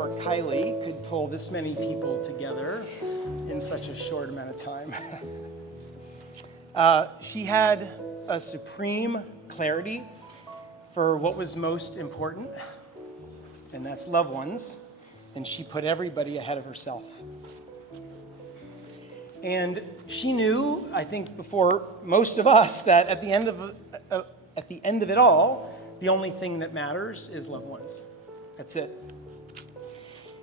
or Kiley could pull this many people together in such a short amount of time. She had a supreme clarity for what was most important, and that's loved ones, and she put everybody ahead of herself. And she knew, I think before most of us, that at the end of it all, the only thing that matters is loved ones. That's it.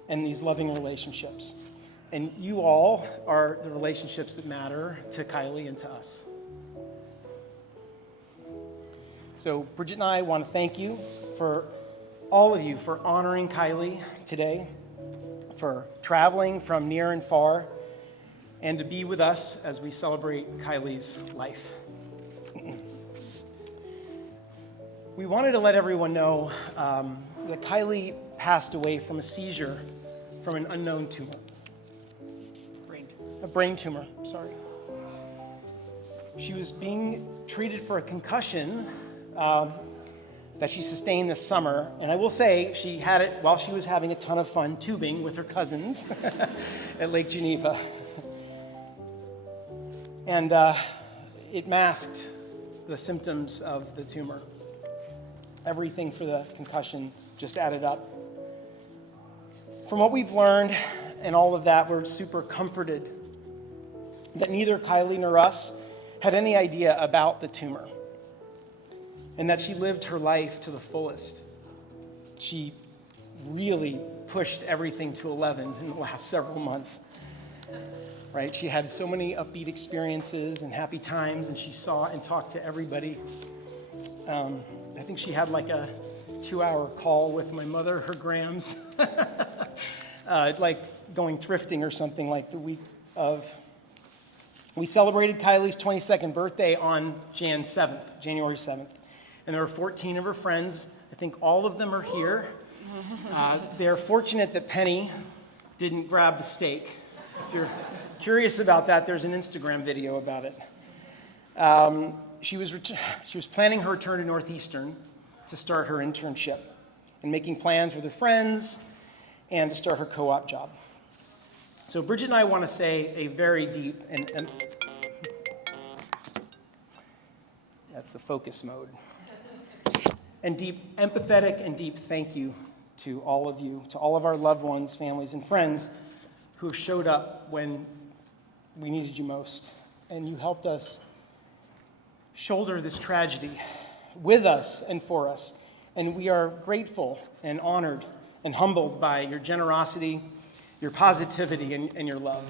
And these loving relationships. And you all are the relationships that matter to Kiley and to us. So Bridget and I want to thank you for all of you for honoring Kiley today, for traveling from near and far, and to be with us as we celebrate Kiley's life. We wanted to let everyone know that Kiley passed away from a seizure from an unknown tumor. A brain tumor, sorry. She was being treated for a concussion that she sustained this summer. And I will say, she had it while she was having a ton of fun tubing with her cousins at Lake Geneva. And it masked the symptoms of the tumor. Everything for the concussion just added up. From what we've learned and all of that, we're super comforted that neither Kiley nor us had any idea about the tumor, and that she lived her life to the fullest. She really pushed everything to 11 in the last several months, right? She had so many upbeat experiences and happy times, and she saw and talked to everybody. I think she had like a 2-hour call with my mother, her Grams, like going thrifting or something like the week of. We celebrated Kiley's 22nd birthday on January 7th. And there were 14 of her friends. I think all of them are here. They're fortunate that Penny didn't grab the steak. If you're curious about that, there's an Instagram video about it. She was planning her return to Northeastern to start her internship and making plans with her friends and to start her co-op job. So Bridget and I want to say a very deep, and that's the focus mode, and deep, empathetic and deep thank you to all of you, to all of our loved ones, families, and friends who showed up when we needed you most. And you helped us shoulder this tragedy with us and for us. And we are grateful and honored and humbled by your generosity, your positivity, and your love.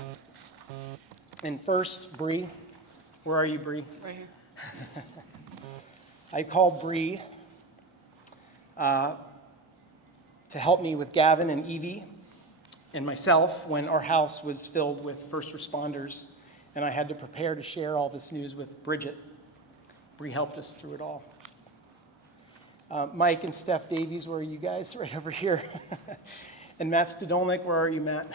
And first, Bree, where are you, Bree? Right here. I called Bree to help me with Gavin and Evie and myself when our house was filled with first responders, and I had to prepare to share all this news with Bridget. Bree helped us through it all. Mike and Steph Davies, where are you guys? Right over here. And Matt Stodolnik, where are you, Matt?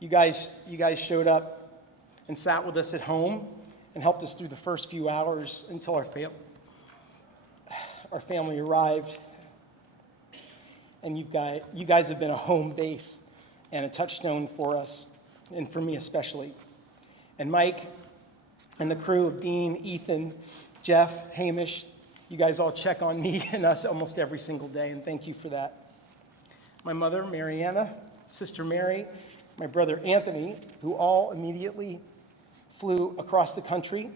You guys showed up and sat with us at home and helped us through the first few hours until our family arrived. And you guys have been a home base and a touchstone for us, and for me especially. And Mike and the crew of Dean, Ethan, Jeff, Hamish, you guys all check on me and us almost every single day, and thank you for that. My mother, Mariana, sister Mary, my brother Anthony, who all immediately flew across the country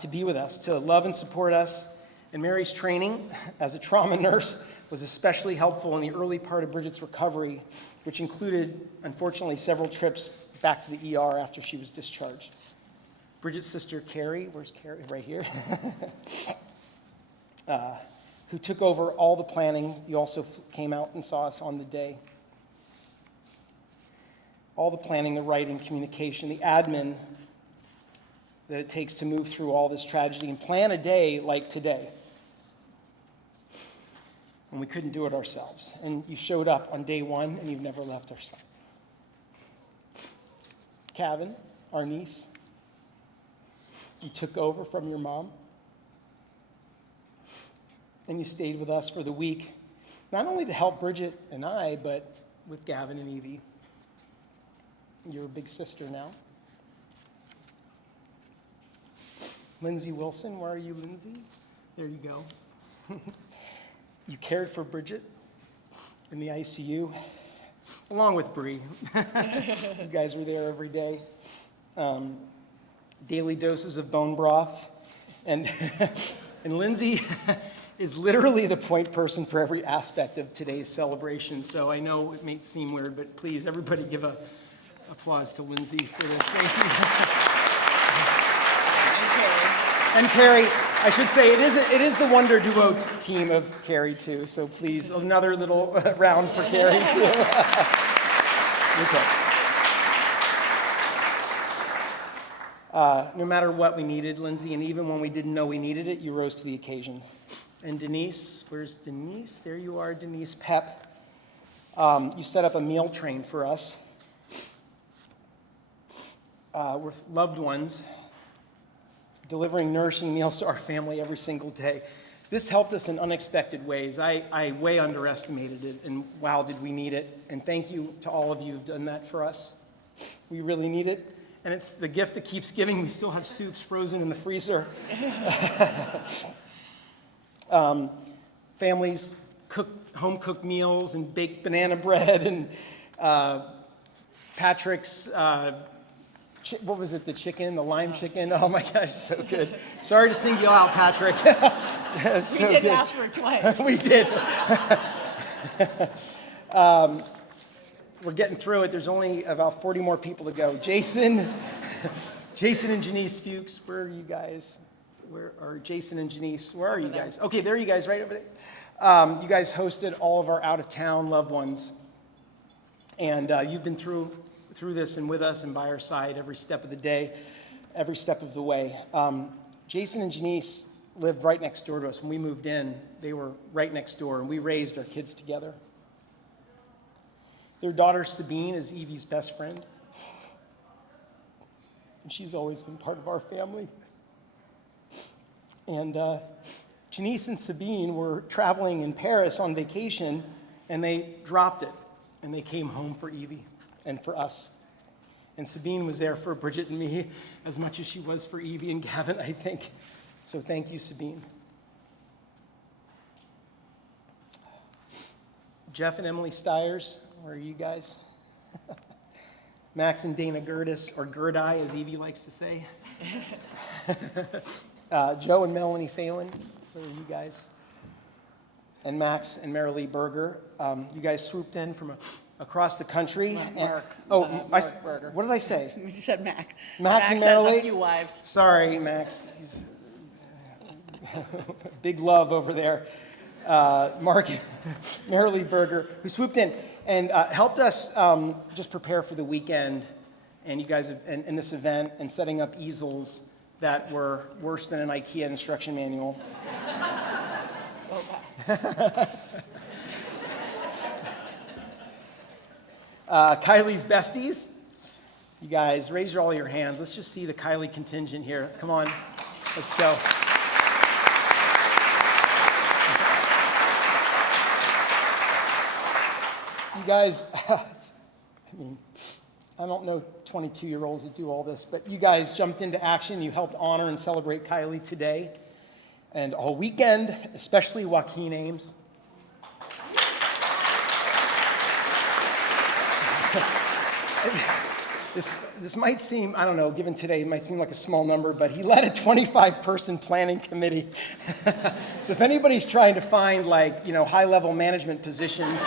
to be with us, to love and support us. And Mary's training as a trauma nurse was especially helpful in the early part of Bridget's recovery, which included, unfortunately, several trips back to the ER after she was discharged. Bridget's sister, Carrie, where's Carrie? Right here. Who took over all the planning. You also came out and saw us on the day. All the planning, the writing, communication, the admin that it takes to move through all this tragedy and plan a day like today. And we couldn't do it ourselves. And you showed up on day one, and you've never left our side. Kevin, our niece, you took over from your mom. And you stayed with us for the week not only to help Bridget and I, but with Gavin and Evie. You're a big sister now. Lindsay Wilson, where are you, Lindsay? There you go. You cared for Bridget in the ICU, along with Bree. You guys were there every day. Daily doses of bone broth. And Lindsay is literally the point person for every aspect of today's celebration. So I know it may seem weird, but please, everybody give a applause to Lindsay for this. Thank you. And Carrie, I should say, it is the Wonder Duo team of Carrie, too. So please, another little round for Carrie, too. Okay. No matter what we needed, Lindsay, and even when we didn't know we needed it, you rose to the occasion. And Denise, where's Denise? There you are, Denise Pep. You set up a meal train for us with loved ones, delivering nourishing meals to our family every single day. This helped us in unexpected ways. I way underestimated it, and wow, did we need it. And thank you to all of you who've done that for us. We really need it. And it's the gift that keeps giving. We still have soups frozen in the freezer. Families cook home-cooked meals and baked banana bread and Patrick's, what was it, the chicken, the lime chicken? Oh my gosh, so good. Sorry to single you out, Patrick. So we did good. ask for it twice. We did. We're getting through it. There's only about 40 more people to go. Jason and Janice Fuchs, where are you guys? Where are Jason and Janice? Where are you guys? Okay, there you guys, right over there. You guys hosted all of our out-of-town loved ones. And you've been through this and with us and by our side every step of the day, every step of the way. Jason and Janice lived right next door to us. When we moved in, they were right next door, and we raised our kids together. Their daughter, Sabine, is Evie's best friend. And she's always been part of our family. And Janice and Sabine were traveling in Paris on vacation, and they dropped it. And they came home for Evie and for us. And Sabine was there for Bridget and me as much as she was for Evie and Gavin, I think. So thank you, Sabine. Jeff and Emily Stiers, where are you guys? Max and Dana Gertis, or Gerdi, as Evie likes to say. Joe and Melanie Phelan, where are you guys? And Max and Marilee Berger. You guys swooped in from across the country. Mark Berger. What did I say? You said Mac. Max and has Marilee? a few wives. Sorry, Max. He's big love over there. Mark and Marilee Berger, who swooped in and helped us just prepare for the weekend. And you guys have, in this event, and setting up easels that were worse than an IKEA instruction manual. Kiley's besties. You guys, raise all your hands. Let's just see the Kiley contingent here. Come on, let's go. You guys, I don't know 22-year-olds that do all this, but you guys jumped into action. You helped honor and celebrate Kiley today and all weekend, especially Joaquin Ames. This might seem, I don't know, given today, it might seem like a small number, but he led a 25-person planning committee. So if anybody's trying to find, like, high-level management positions,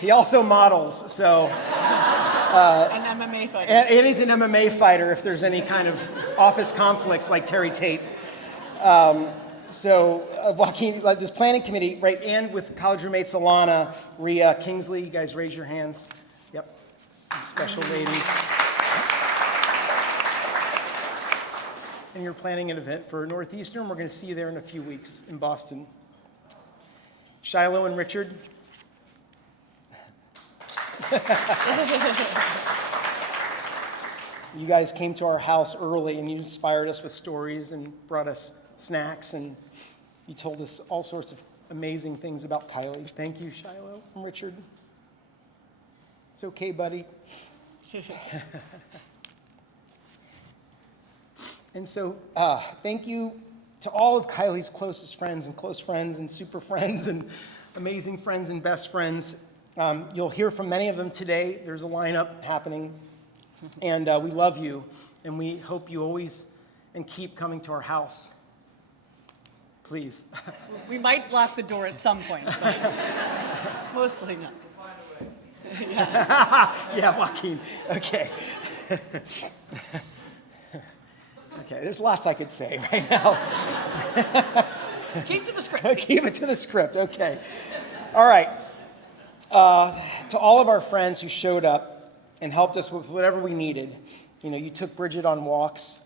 he also models, so. An MMA fighter. And he's an MMA fighter if there's any kind of office conflicts like Terry Tate. Joaquin, like this planning committee, right, and with college roommates Alana, Rhea, Kingsley, you guys raise your hands. Yep, special ladies. And you're planning an event for Northeastern. We're going to see you there in a few weeks in Boston. Shiloh and Richard. You guys came to our house early and you inspired us with stories and brought us snacks and You told us all sorts of amazing things about Kiley. Thank you, Shiloh and Richard. It's okay, buddy. And so thank you to all of Kiley's closest friends and close friends and super friends and amazing friends and best friends. You'll hear from many of them today. There's a lineup happening. And we love you. And we hope you always and keep coming to our house. Please. We might lock the door at some point, but mostly not. Yeah, Joaquin. Okay. Okay, there's lots I could say right now. Keep to the script. Keep it to the script, okay. All right. To all of our friends who showed up and helped us with whatever we needed. You know, you took Bridget on walks.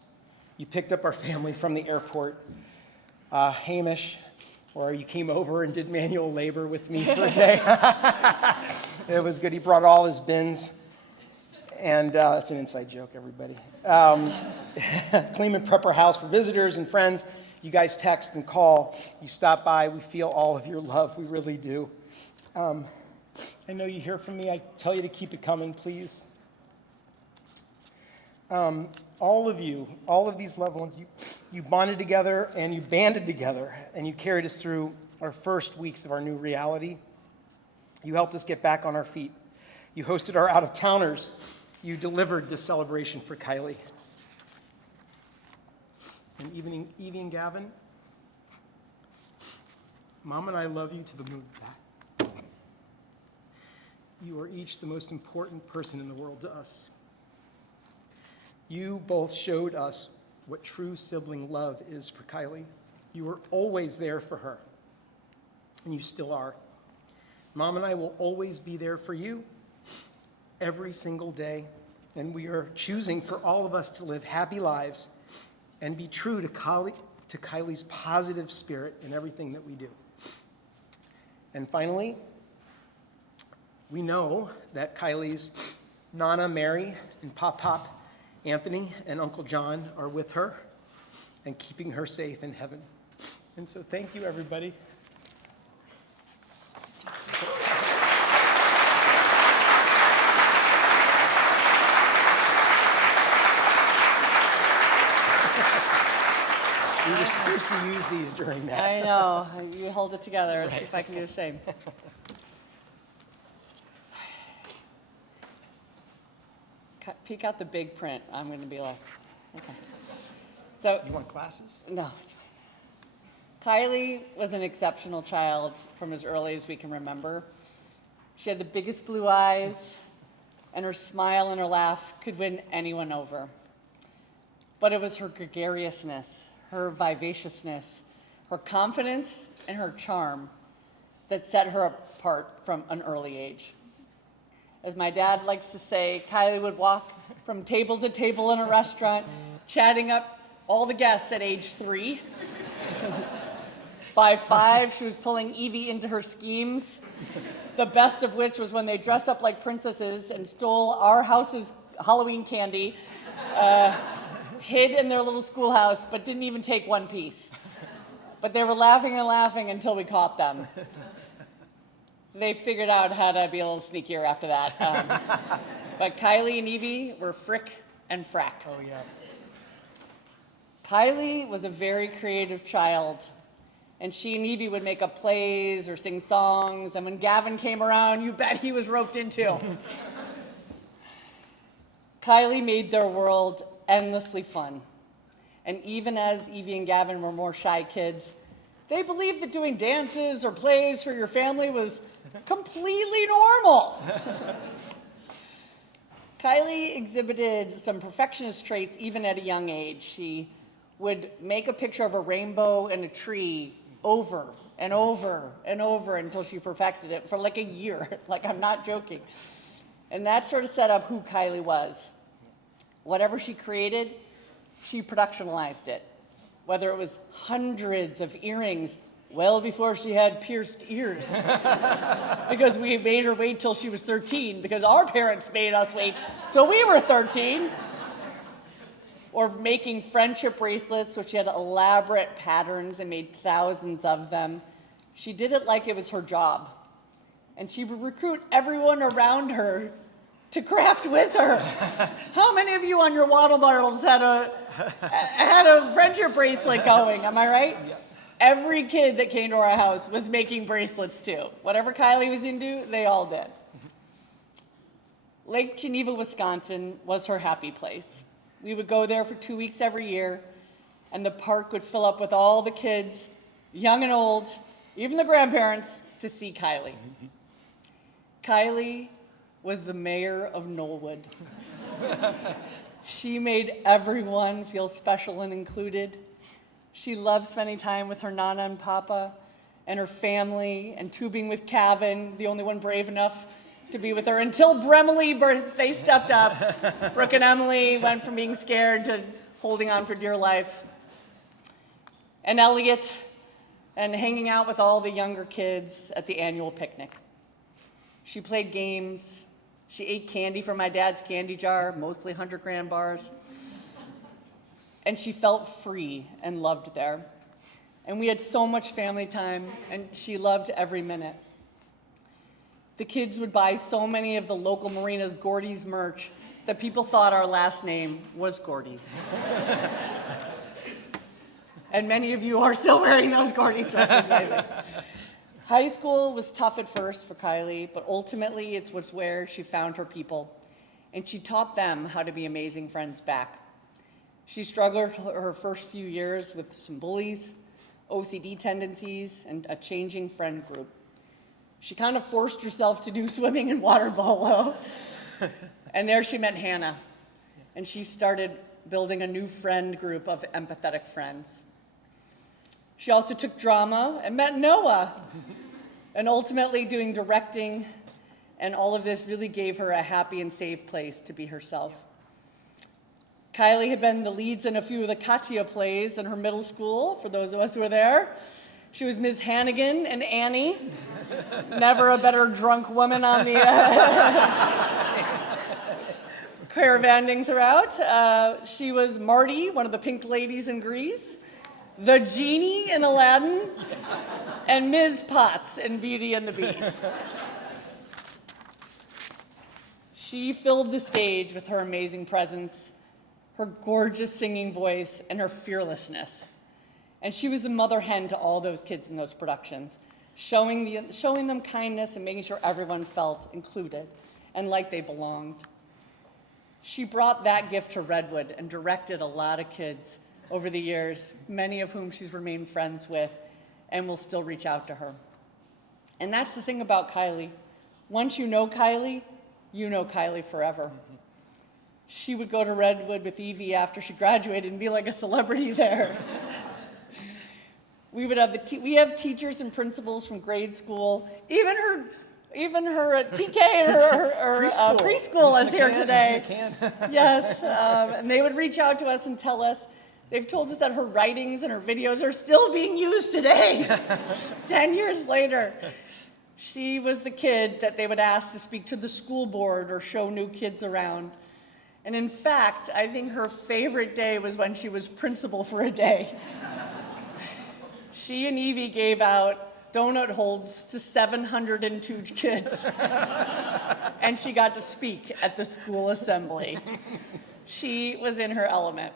You picked up our family from the airport. Hamish, or you came over and did manual labor with me for a day. It was good. He brought all his bins. And that's an inside joke, everybody. Clean and prep our house for visitors and friends. You guys text and call. You stop by. We feel all of your love. We really do. I know you hear from me. I tell you to keep it coming, please. All of you, all of these loved ones, you bonded together and you banded together and you carried us through our first weeks of our new reality. You helped us get back on our feet. You hosted our out-of-towners. You delivered this celebration for Kiley. And Evie and Gavin, Mom and I love you to the moon and back. You are each the most important person in the world to us. You both showed us what true sibling love is for Kiley. You were always there for her, and you still are. Mom and I will always be there for you every single day, and we are choosing for all of us to live happy lives and be true to Kiley's positive spirit in everything that we do. And finally, we know that Kiley's Nana Mary and Pop Anthony and Uncle John are with her and keeping her safe in heaven. And so thank you, everybody. We were supposed to use these during that. I know. You hold it together. Let's see if I can do the same. Peek out the big print. I'm going to be like, okay. So, You want glasses? no, it's fine. Kiley was an exceptional child from as early as we can remember. She had the biggest blue eyes, and her smile and her laugh could win anyone over. But it was her gregariousness, her vivaciousness, her confidence, and her charm that set her apart from an early age. As my dad likes to say, Kiley would walk from table to table in a restaurant, chatting up all the guests at age 3. By 5, she was pulling Evie into her schemes, the best of which was when they dressed up like princesses and stole our house's Halloween candy, hid in their little schoolhouse, but didn't even take one piece. But they were laughing and laughing until we caught them. They figured out how to be a little sneakier after that. But Kiley and Evie were frick and frack. Oh, yeah. Kiley was a very creative child, and she and Evie would make up plays or sing songs, and when Gavin came around, you bet he was roped in too. Kiley made their world endlessly fun. And even as Evie and Gavin were more shy kids, they believed that doing dances or plays for your family was completely normal. Kiley exhibited some perfectionist traits even at a young age. She would make a picture of a rainbow and a tree over and over and over until she perfected it for like a year. Like, I'm not joking. And that sort of set up who Kiley was. Whatever she created, she productionalized it. Whether it was hundreds of earrings well before she had pierced ears. Because we made her wait till she was 13, because our parents made us wait till we were 13. or making friendship bracelets, which she had elaborate patterns and made thousands of them. She did it like it was her job. And she would recruit everyone around her to craft with her. How many of you on your waddle bottles had a friendship bracelet going? Am I right? Yeah. Every kid that came to our house was making bracelets too. Whatever Kiley was into, they all did. Lake Geneva, Wisconsin was her happy place. We would go there for 2 weeks every year, and the park would fill up with all the kids, young and old, even the grandparents, to see Kiley. Kiley was the mayor of Knollwood. She made everyone feel special and included. She loved spending time with her Nana and Papa and her family and tubing with Kevin, the only one brave enough to be with her, until Bremily, they stepped up. Brooke and Emily went from being scared to holding on for dear life. And Elliot, and hanging out with all the younger kids at the annual picnic. She played games. She ate candy from my dad's candy jar, mostly 100-gram bars. And she felt free and loved there. And we had so much family time, and she loved every minute. The kids would buy so many of the local marinas Gordy's merch that people thought our last name was Gordy. And many of you are still wearing those Gordy sweaters, I think. High school was tough at first for Kiley, but ultimately it was where she found her people, and she taught them how to be amazing friends back. She struggled her first few years with some bullies, OCD tendencies, and a changing friend group. She kind of forced herself to do swimming and water polo, and there she met Hannah, and she started building a new friend group of empathetic friends. She also took drama and met Noah, and ultimately doing directing, and all of this really gave her a happy and safe place to be herself. Kiley had been the leads in a few of the Katya plays in her middle school, for those of us who were there. She was Ms. Hannigan and Annie, never a better drunk woman on the caravanning throughout. She was Marty, one of the pink ladies in Grease, the genie in Aladdin, and Ms. Potts in Beauty and the Beast. She filled the stage with her amazing presence, her gorgeous singing voice, and her fearlessness. And she was a mother hen to all those kids in those productions, showing them kindness and making sure everyone felt included and like they belonged. She brought that gift to Redwood and directed a lot of kids over the years, many of whom she's remained friends with and will still reach out to her. And that's the thing about Kiley. Once you know Kiley forever. She would go to Redwood with Evie after she graduated and be like a celebrity there. We have teachers and principals from grade school, even her TK and her preschool is here today. Yes, and they would reach out to us and tell us. They've told us that her writings and her videos are still being used today, 10 years later. She was the kid that they would ask to speak to the school board or show new kids around. And in fact, I think her favorite day was when she was principal for a day. She and Evie gave out donut holes to 702 kids. And she got to speak at the school assembly. She was in her element.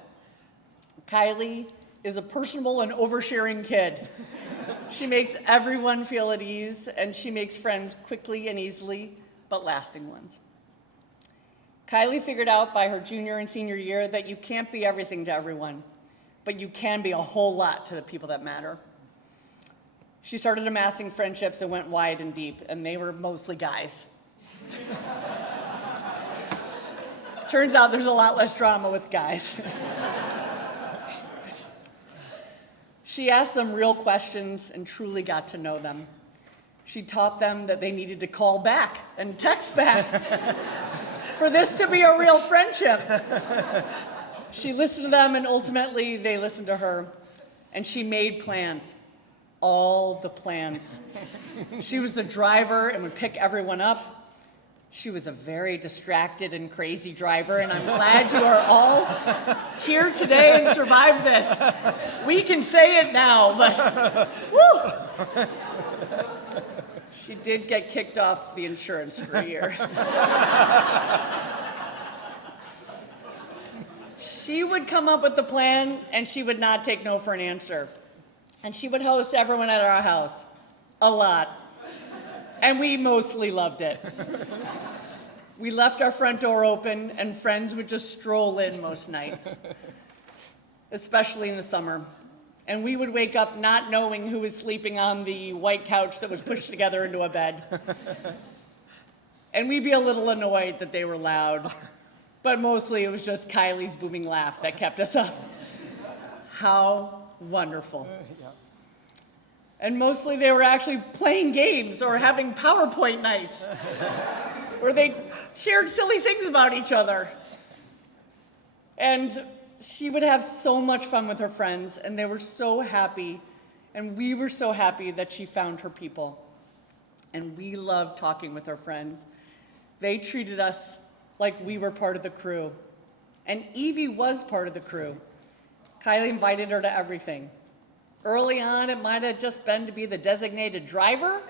Kiley is a personable and oversharing kid. She makes everyone feel at ease, and she makes friends quickly and easily, but lasting ones. Kiley figured out by her junior and senior year that you can't be everything to everyone, but you can be a whole lot to the people that matter. She started amassing friendships and went wide and deep, and they were mostly guys. Turns out there's a lot less drama with guys. She asked them real questions and truly got to know them. She taught them that they needed to call back and text back for this to be a real friendship. She listened to them, and ultimately they listened to her, and she made plans, all the plans. She was the driver and would pick everyone up. She was a very distracted and crazy driver, and I'm glad you are all here today and survived this. We can say it now, but woo! She did get kicked off the insurance for a year. She would come up with the plan, and she would not take no for an answer. And she would host everyone at our house, a lot. And we mostly loved it. We left our front door open, and friends would just stroll in most nights, especially in the summer. And we would wake up not knowing who was sleeping on the white couch that was pushed together into a bed. And we'd be a little annoyed that they were loud. But mostly it was just Kiley's booming laugh that kept us up. How wonderful. And mostly they were actually playing games or having PowerPoint nights where they shared silly things about each other. And she would have so much fun with her friends, and they were so happy, and we were so happy that she found her people. And we loved talking with her friends. They treated us like we were part of the crew. And Evie was part of the crew. Kiley invited her to everything. Early on, it might have just been to be the designated driver,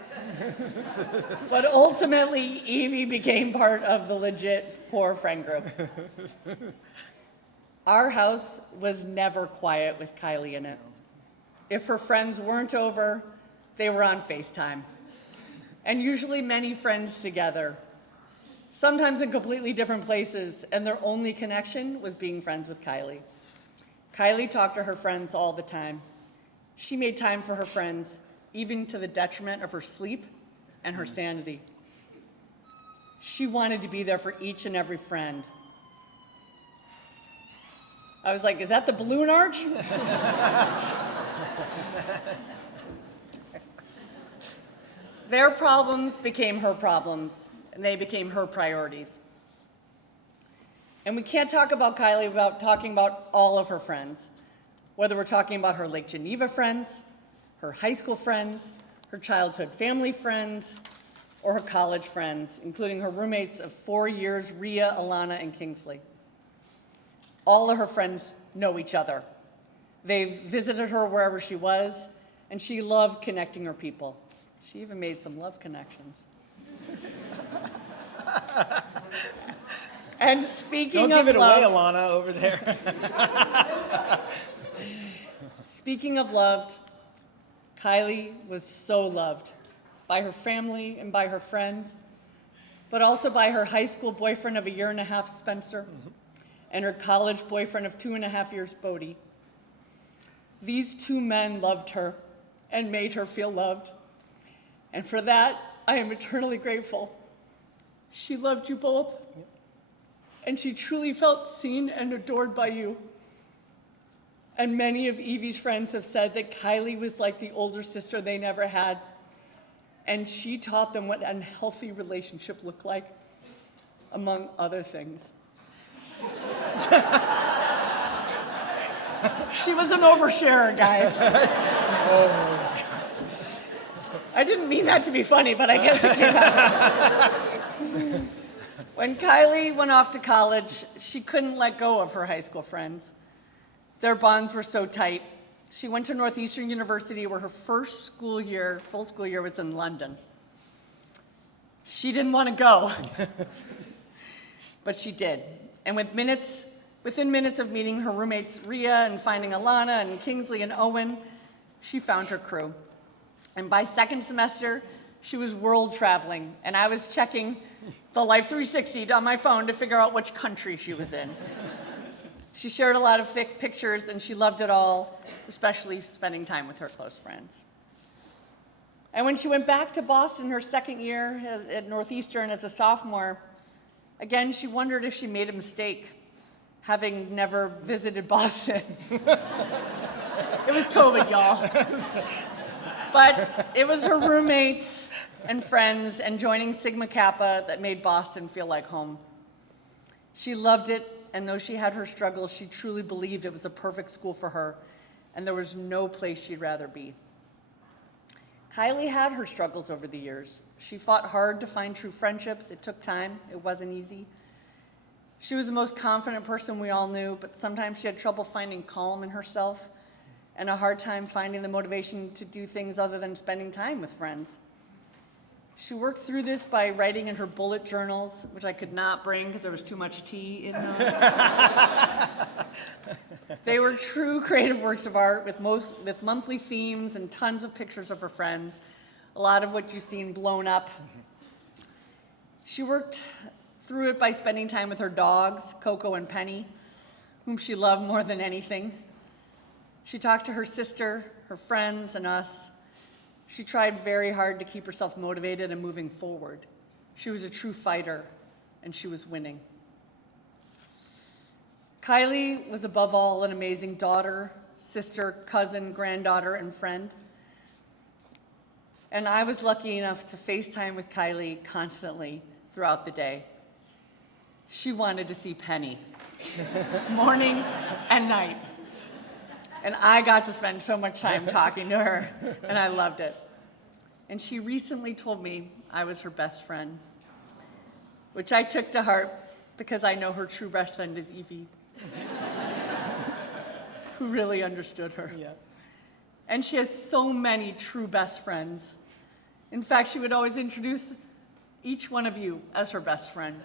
but ultimately, Evie became part of the legit core friend group. Our house was never quiet with Kiley in it. If her friends weren't over, they were on FaceTime, and usually many friends together. Sometimes in completely different places, and their only connection was being friends with Kiley. Kiley talked to her friends all the time. She made time for her friends, even to the detriment of her sleep and her sanity. She wanted to be there for each and every friend. I was like, is that the balloon arch? Their problems became her problems, and they became her priorities. And we can't talk about Kiley without talking about all of her friends, whether we're talking about her Lake Geneva friends, her high school friends, her childhood family friends, or her college friends, including her roommates of 4 years, Rhea, Alana, and Kingsley. All of her friends know each other. They've visited her wherever she was, and she loved connecting her people. She even made some love connections. And speaking Don't of give it love, away, Alana, over there. speaking of loved, Kiley was so loved by her family and by her friends, but also by her high school boyfriend of 1.5 years, Spencer, and her college boyfriend of 2.5 years, Bodie. These two men loved her and made her feel loved. And for that, I am eternally grateful. She loved you both, and she truly felt seen and adored by you. And many of Evie's friends have said that Kiley was like the older sister they never had, and she taught them what a healthy relationship looked like, among other things. She was an oversharer, guys. I didn't mean that to be funny, but I guess it came out. When Kiley went off to college, she couldn't let go of her high school friends. Their bonds were so tight. She went to Northeastern University, where her first school year, full school year, was in London. She didn't want to go, but she did. And within minutes of meeting her roommates Rhea and finding Alana and Kingsley and Owen, she found her crew. And by second semester, she was world traveling, and I was checking the Life 360 on my phone to figure out which country she was in. She shared a lot of pictures, and she loved it all, especially spending time with her close friends. And when she went back to Boston her second year at Northeastern as a sophomore, again, she wondered if she made a mistake, having never visited Boston. It was COVID, y'all. But it was her roommates and friends and joining Sigma Kappa that made Boston feel like home. She loved it, and though she had her struggles, she truly believed it was a perfect school for her, and there was no place she'd rather be. Kiley had her struggles over the years. She fought hard to find true friendships. It took time. It wasn't easy. She was the most confident person we all knew, but sometimes she had trouble finding calm in herself and a hard time finding the motivation to do things other than spending time with friends. She worked through this by writing in her bullet journals, which I could not bring because there was too much tea in those. They were true creative works of art with monthly themes and tons of pictures of her friends, a lot of what you've seen blown up. She worked through it by spending time with her dogs, Coco and Penny, whom she loved more than anything. She talked to her sister, her friends, and us. She tried very hard to keep herself motivated and moving forward. She was a true fighter, and she was winning. Kiley was above all an amazing daughter, sister, cousin, granddaughter, and friend. And I was lucky enough to FaceTime with Kiley constantly throughout the day. She wanted to see Penny, morning and night. And I got to spend so much time talking to her, and I loved it. And she recently told me I was her best friend, which I took to heart because I know her true best friend is Evie, who really understood her. Yeah. And she has so many true best friends. In fact, she would always introduce each one of you as her best friend.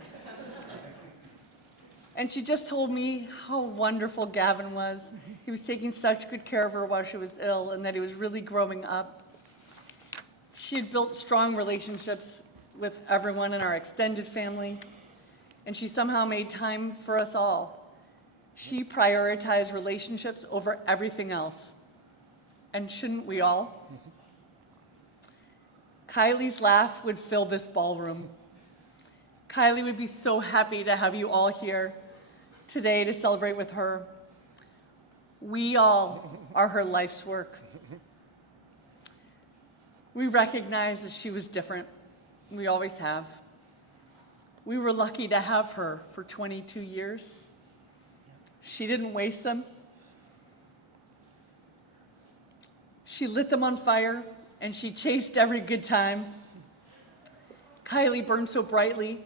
And she just told me how wonderful Gavin was. He was taking such good care of her while she was ill, and that he was really growing up. She had built strong relationships with everyone in our extended family, and she somehow made time for us all. She prioritized relationships over everything else. And shouldn't we all? Kiley's laugh would fill this ballroom. Kiley would be so happy to have you all here today to celebrate with her. We all are her life's work. We recognize that she was different. We always have. We were lucky to have her for 22 years. She didn't waste them. She lit them on fire, and she chased every good time. Kiley burned so brightly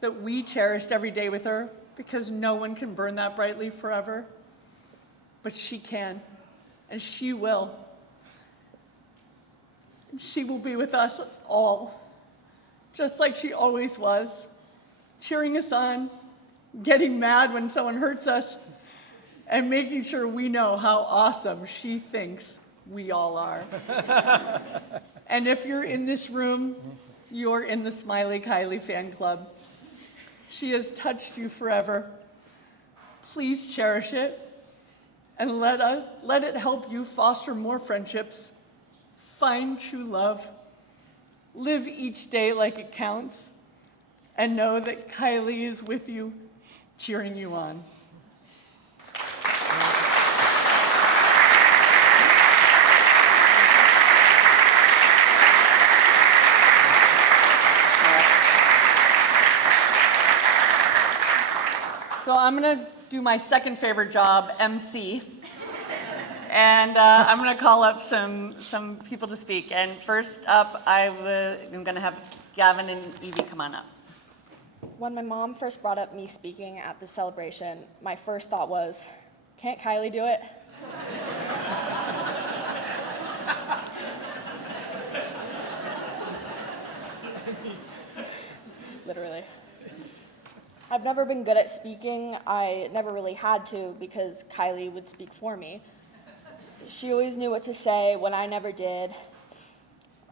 that we cherished every day with her, because no one can burn that brightly forever. But she can, and she will. And she will be with us all, just like she always was, cheering us on, getting mad when someone hurts us, and making sure we know how awesome she thinks we all are. And if you're in this room, you're in the Smiley Kiley fan club. She has touched you forever. Please cherish it, and let it help you foster more friendships, find true love, live each day like it counts, and know that Kiley is with you, cheering you on. So I'm gonna do my second favorite job, MC. And I'm gonna call up some people to speak. And first up, I'm gonna have Gavin and Evie come on up. When my mom first brought up me speaking at the celebration, my first thought was, can't Kiley do it? Literally. I've never been good at speaking. I never really had to because Kiley would speak for me. She always knew what to say when I never did.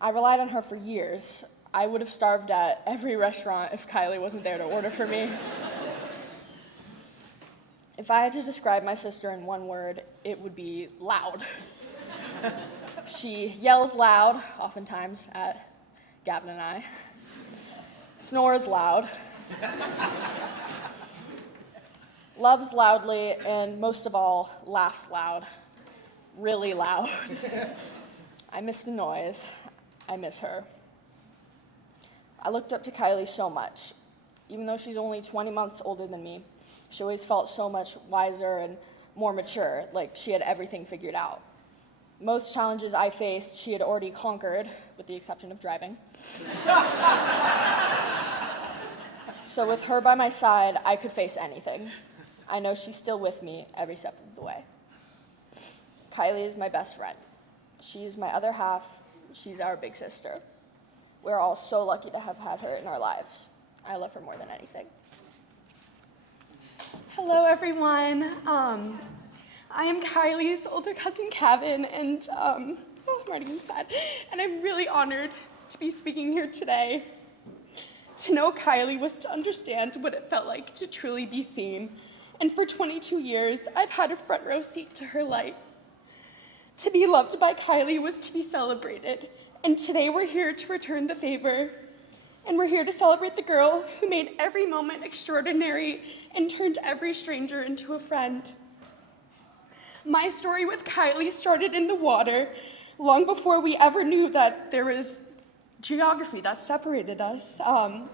I relied on her for years. I would have starved at every restaurant if Kiley wasn't there to order for me. If I had to describe my sister in one word, it would be loud. She yells loud, oftentimes, at Gavin and I. Snores loud. Loves loudly, and most of all, laughs loud. Really loud. I miss the noise. I miss her. I looked up to Kiley so much. Even though she's only 20 months older than me, she always felt so much wiser and more mature, like she had everything figured out. Most challenges I faced, she had already conquered, with the exception of driving. So with her by my side, I could face anything. I know she's still with me every step of the way. Kiley is my best friend. She is my other half. She's our big sister. We're all so lucky to have had her in our lives. I love her more than anything. Hello, everyone. I am Kylie's older cousin, Kevin, and I'm already getting sad. And I'm really honored to be speaking here today. To know Kiley was to understand what it felt like to truly be seen. And for 22 years, I've had a front row seat to her light. To be loved by Kiley was to be celebrated. And today we're here to return the favor. And we're here to celebrate the girl who made every moment extraordinary and turned every stranger into a friend. My story with Kiley started in the water long before we ever knew that there was geography that separated us.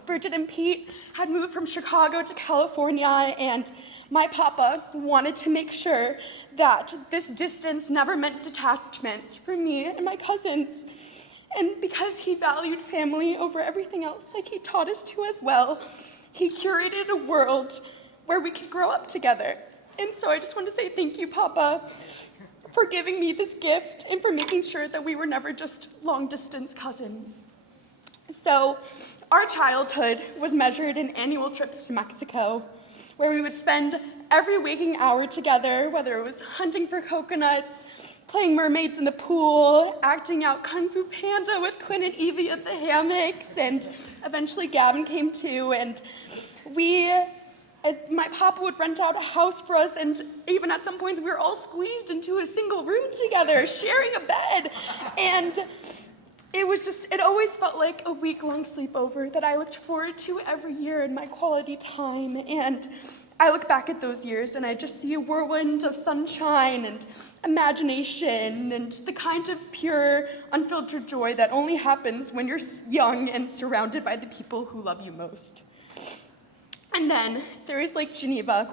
Bridget and Pete had moved from Chicago to California, and my papa wanted to make sure that this distance never meant detachment for me and my cousins. And because he valued family over everything else, like he taught us to as well, he curated a world where we could grow up together. And so I just want to say thank you, Papa, for giving me this gift and for making sure that we were never just long-distance cousins. So our childhood was measured in annual trips to Mexico, where we would spend every waking hour together, whether it was hunting for coconuts, playing mermaids in the pool, acting out Kung Fu Panda with Quinn and Evie at the hammocks, and eventually Gavin came too, and my papa would rent out a house for us, and even at some points we were all squeezed into a single room together, sharing a bed, and it always felt like a week-long sleepover that I looked forward to every year in my quality time, and I look back at those years and I just see a whirlwind of sunshine and imagination and the kind of pure, unfiltered joy that only happens when you're young and surrounded by the people who love you most. And then there is Lake Geneva,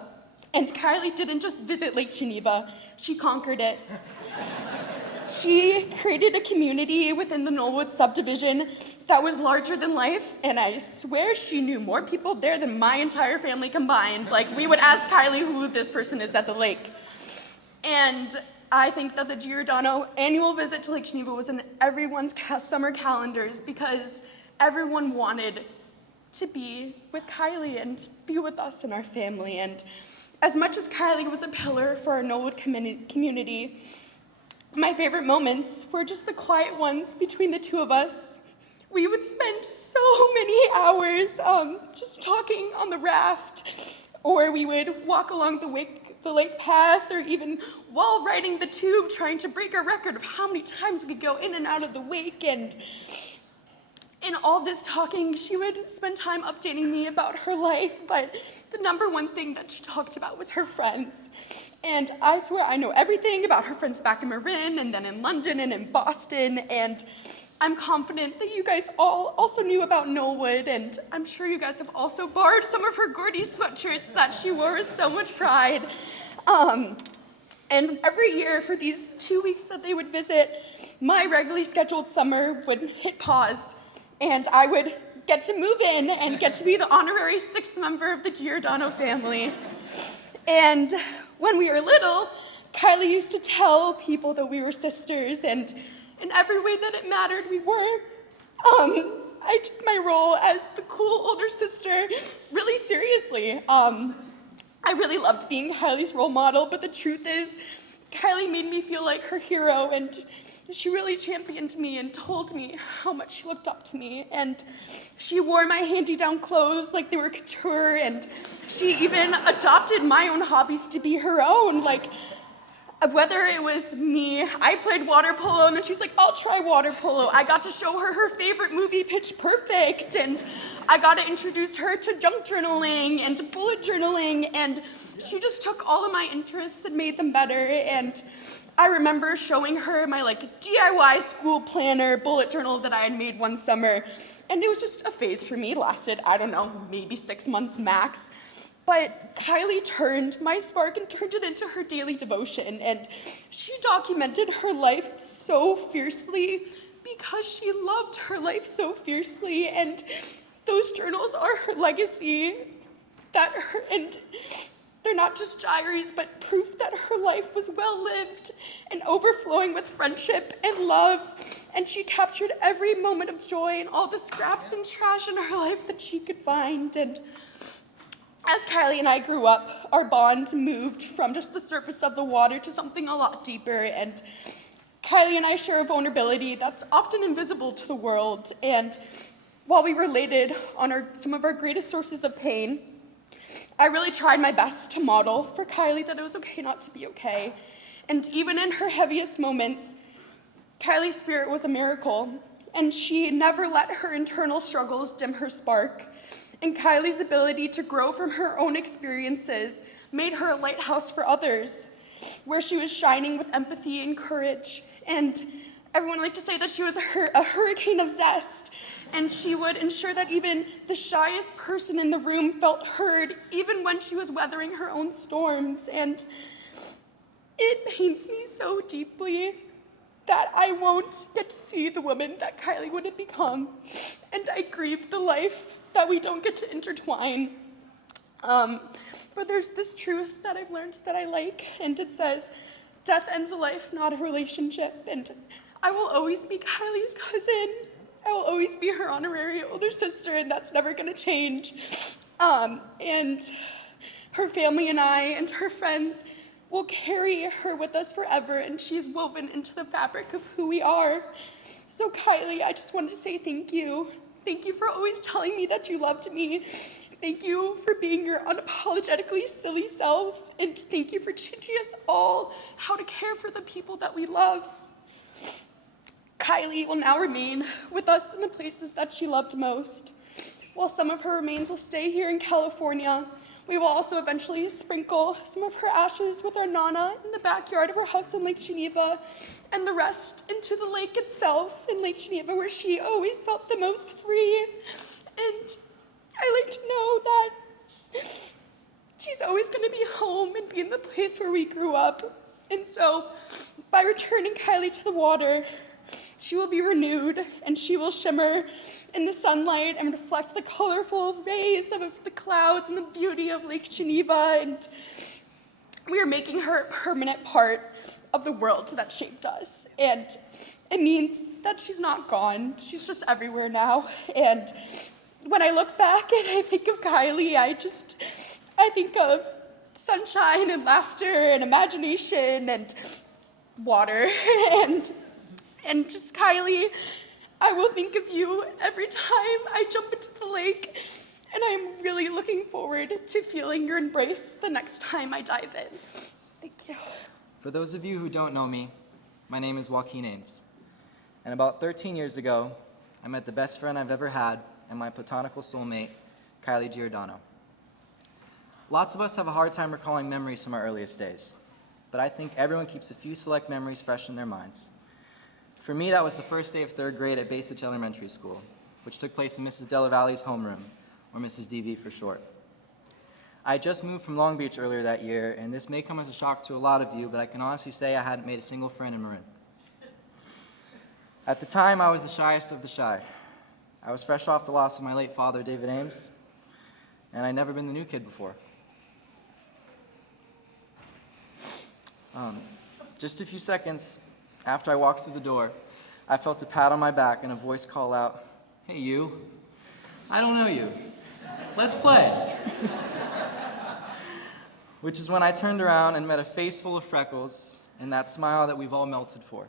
and Kiley didn't just visit Lake Geneva, she conquered it. She created a community within the Knollwood subdivision that was larger than life, and I swear she knew more people there than my entire family combined. Like, we would ask Kiley who this person is at the lake. And I think that the Giordano annual visit to Lake Geneva was in everyone's summer calendars because everyone wanted to be with Kiley and be with us and our family. And as much as Kiley was a pillar for our Knollwood community, my favorite moments were just the quiet ones between the two of us. We would spend so many hours just talking on the raft, or we would walk along the lake path, or even while riding the tube trying to break a record of how many times we could go in and out of the wake. And in all this talking, she would spend time updating me about her life, but the number one thing that she talked about was her friends. And I swear I know everything about her friends back in Marin, and then in London and in Boston, and I'm confident that you guys all also knew about Knollwood, and I'm sure you guys have also borrowed some of her Gordy sweatshirts that she wore with so much pride. And every year for these 2 weeks that they would visit, my regularly scheduled summer would hit pause, and I would get to move in and get to be the honorary 6th member of the Giordano family. And when we were little, Kiley used to tell people that we were sisters, and in every way that it mattered, we were. I took my role as the cool older sister really seriously. I really loved being Kiley's role model, but the truth is, Kiley made me feel like her hero, and she really championed me and told me how much she looked up to me. And she wore my hand-me-down clothes like they were couture, and she even adopted my own hobbies to be her own. Like, whether it was me, I played water polo, and then she's like, I'll try water polo. I got to show her her favorite movie, Pitch Perfect, and I got to introduce her to junk journaling and to bullet journaling, and she just took all of my interests and made them better. And I remember showing her my DIY school planner bullet journal that I had made one summer, and it was just a phase for me. It lasted, I don't know, maybe 6 months max. But Kiley turned my spark and turned it into her daily devotion, and she documented her life so fiercely because she loved her life so fiercely, and those journals are her legacy, and they're not just diaries, but proof that her life was well lived and overflowing with friendship and love, and she captured every moment of joy and all the scraps and trash in her life that she could find. And as Kiley and I grew up, our bond moved from just the surface of the water to something a lot deeper, and Kiley and I share a vulnerability that's often invisible to the world, and while we related on some of our greatest sources of pain, I really tried my best to model for Kiley that it was okay not to be okay. And even in her heaviest moments, Kiley's spirit was a miracle, and she never let her internal struggles dim her spark. And Kiley's ability to grow from her own experiences made her a lighthouse for others, where she was shining with empathy and courage. And everyone liked to say that she was a hurricane of zest, and she would ensure that even the shyest person in the room felt heard, even when she was weathering her own storms. And it pains me so deeply that I won't get to see the woman that Kiley would have become, and I grieve the life that we don't get to intertwine. But there's this truth that I've learned that I like, and it says, death ends a life, not a relationship. And I will always be Kiley's cousin. I will always be her honorary older sister, and that's never gonna change. And her family and I and her friends will carry her with us forever, and she's woven into the fabric of who we are. So Kiley, I just wanted to say thank you. Thank you for always telling me that you loved me. Thank you for being your unapologetically silly self, and thank you for teaching us all how to care for the people that we love. Kiley will now remain with us in the places that she loved most. While some of her remains will stay here in California, we will also eventually sprinkle some of her ashes with our Nana in the backyard of her house in Lake Geneva, and the rest into the lake itself in Lake Geneva, where she always felt the most free. And I like to know that she's always going to be home and be in the place where we grew up. And so, by returning Kiley to the water, she will be renewed, and she will shimmer in the sunlight and reflect the colorful rays of the clouds and the beauty of Lake Geneva. And we are making her a permanent part of the world that shaped us. And it means that she's not gone. She's just everywhere now. And when I look back and I think of Kiley, I think of sunshine and laughter and imagination and water and just Kiley, I will think of you every time I jump into the lake, and I'm really looking forward to feeling your embrace the next time I dive in. Thank you. For those of you who don't know me, my name is Joaquin Ames. And about 13 years ago, I met the best friend I've ever had and my platonical soulmate, Kiley Giordano. Lots of us have a hard time recalling memories from our earliest days, but I think everyone keeps a few select memories fresh in their minds. For me, that was the first day of third grade at Basich Elementary School, which took place in Mrs. Della Valle's homeroom, or Mrs. DV for short. I just moved from Long Beach earlier that year, and this may come as a shock to a lot of you, but I can honestly say I hadn't made a single friend in Marin. At the time, I was the shyest of the shy. I was fresh off the loss of my late father, David Ames, and I'd never been the new kid before. Just a few seconds after I walked through the door, I felt a pat on my back and a voice call out, "Hey you, I don't know you. Let's play." Which is when I turned around and met a face full of freckles and that smile that we've all melted for.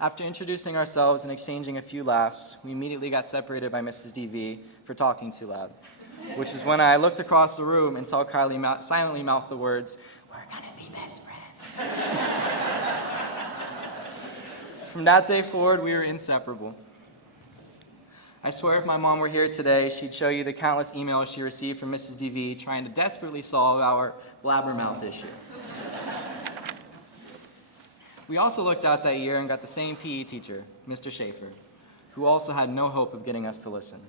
After introducing ourselves and exchanging a few laughs, we immediately got separated by Mrs. DV for talking too loud, which is when I looked across the room and saw Kiley silently mouth the words, "We're gonna be best friends." From that day forward, we were inseparable. I swear if my mom were here today, she'd show you the countless emails she received from Mrs. DV trying to desperately solve our blabbermouth issue. We also looked out that year and got the same PE teacher, Mr. Schaefer, who also had no hope of getting us to listen.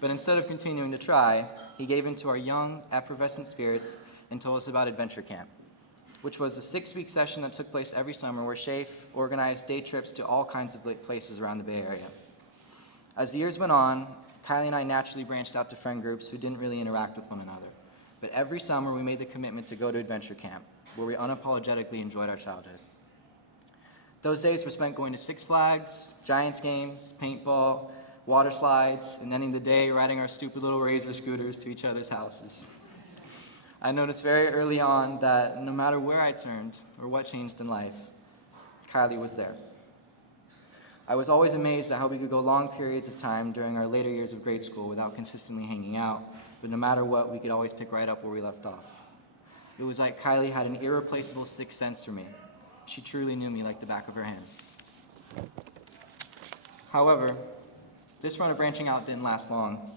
But instead of continuing to try, he gave in to our young, effervescent spirits and told us about Adventure Camp, which was a 6-week session that took place every summer where Shafe organized day trips to all kinds of places around the Bay Area. As the years went on, Kiley and I naturally branched out to friend groups who didn't really interact with one another. But every summer we made the commitment to go to Adventure Camp, where we unapologetically enjoyed our childhood. Those days were spent going to Six Flags, Giants games, paintball, water slides, and ending the day riding our stupid little Razor scooters to each other's houses. I noticed very early on that no matter where I turned or what changed in life, Kiley was there. I was always amazed at how we could go long periods of time during our later years of grade school without consistently hanging out, but no matter what, we could always pick right up where we left off. It was like Kiley had an irreplaceable sixth sense for me. She truly knew me like the back of her hand. However, this run of branching out didn't last long.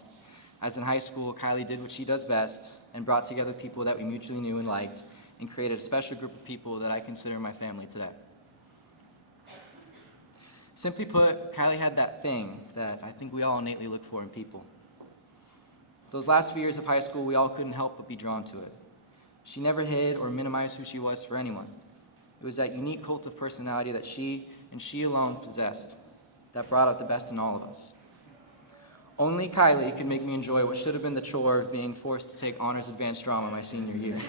As in high school, Kiley did what she does best and brought together people that we mutually knew and liked and created a special group of people that I consider my family today. Simply put, Kiley had that thing that I think we all innately look for in people. Those last few years of high school, we all couldn't help but be drawn to it. She never hid or minimized who she was for anyone. It was that unique cult of personality that she and she alone possessed that brought out the best in all of us. Only Kiley could make me enjoy what should have been the chore of being forced to take honors advanced drama my senior year.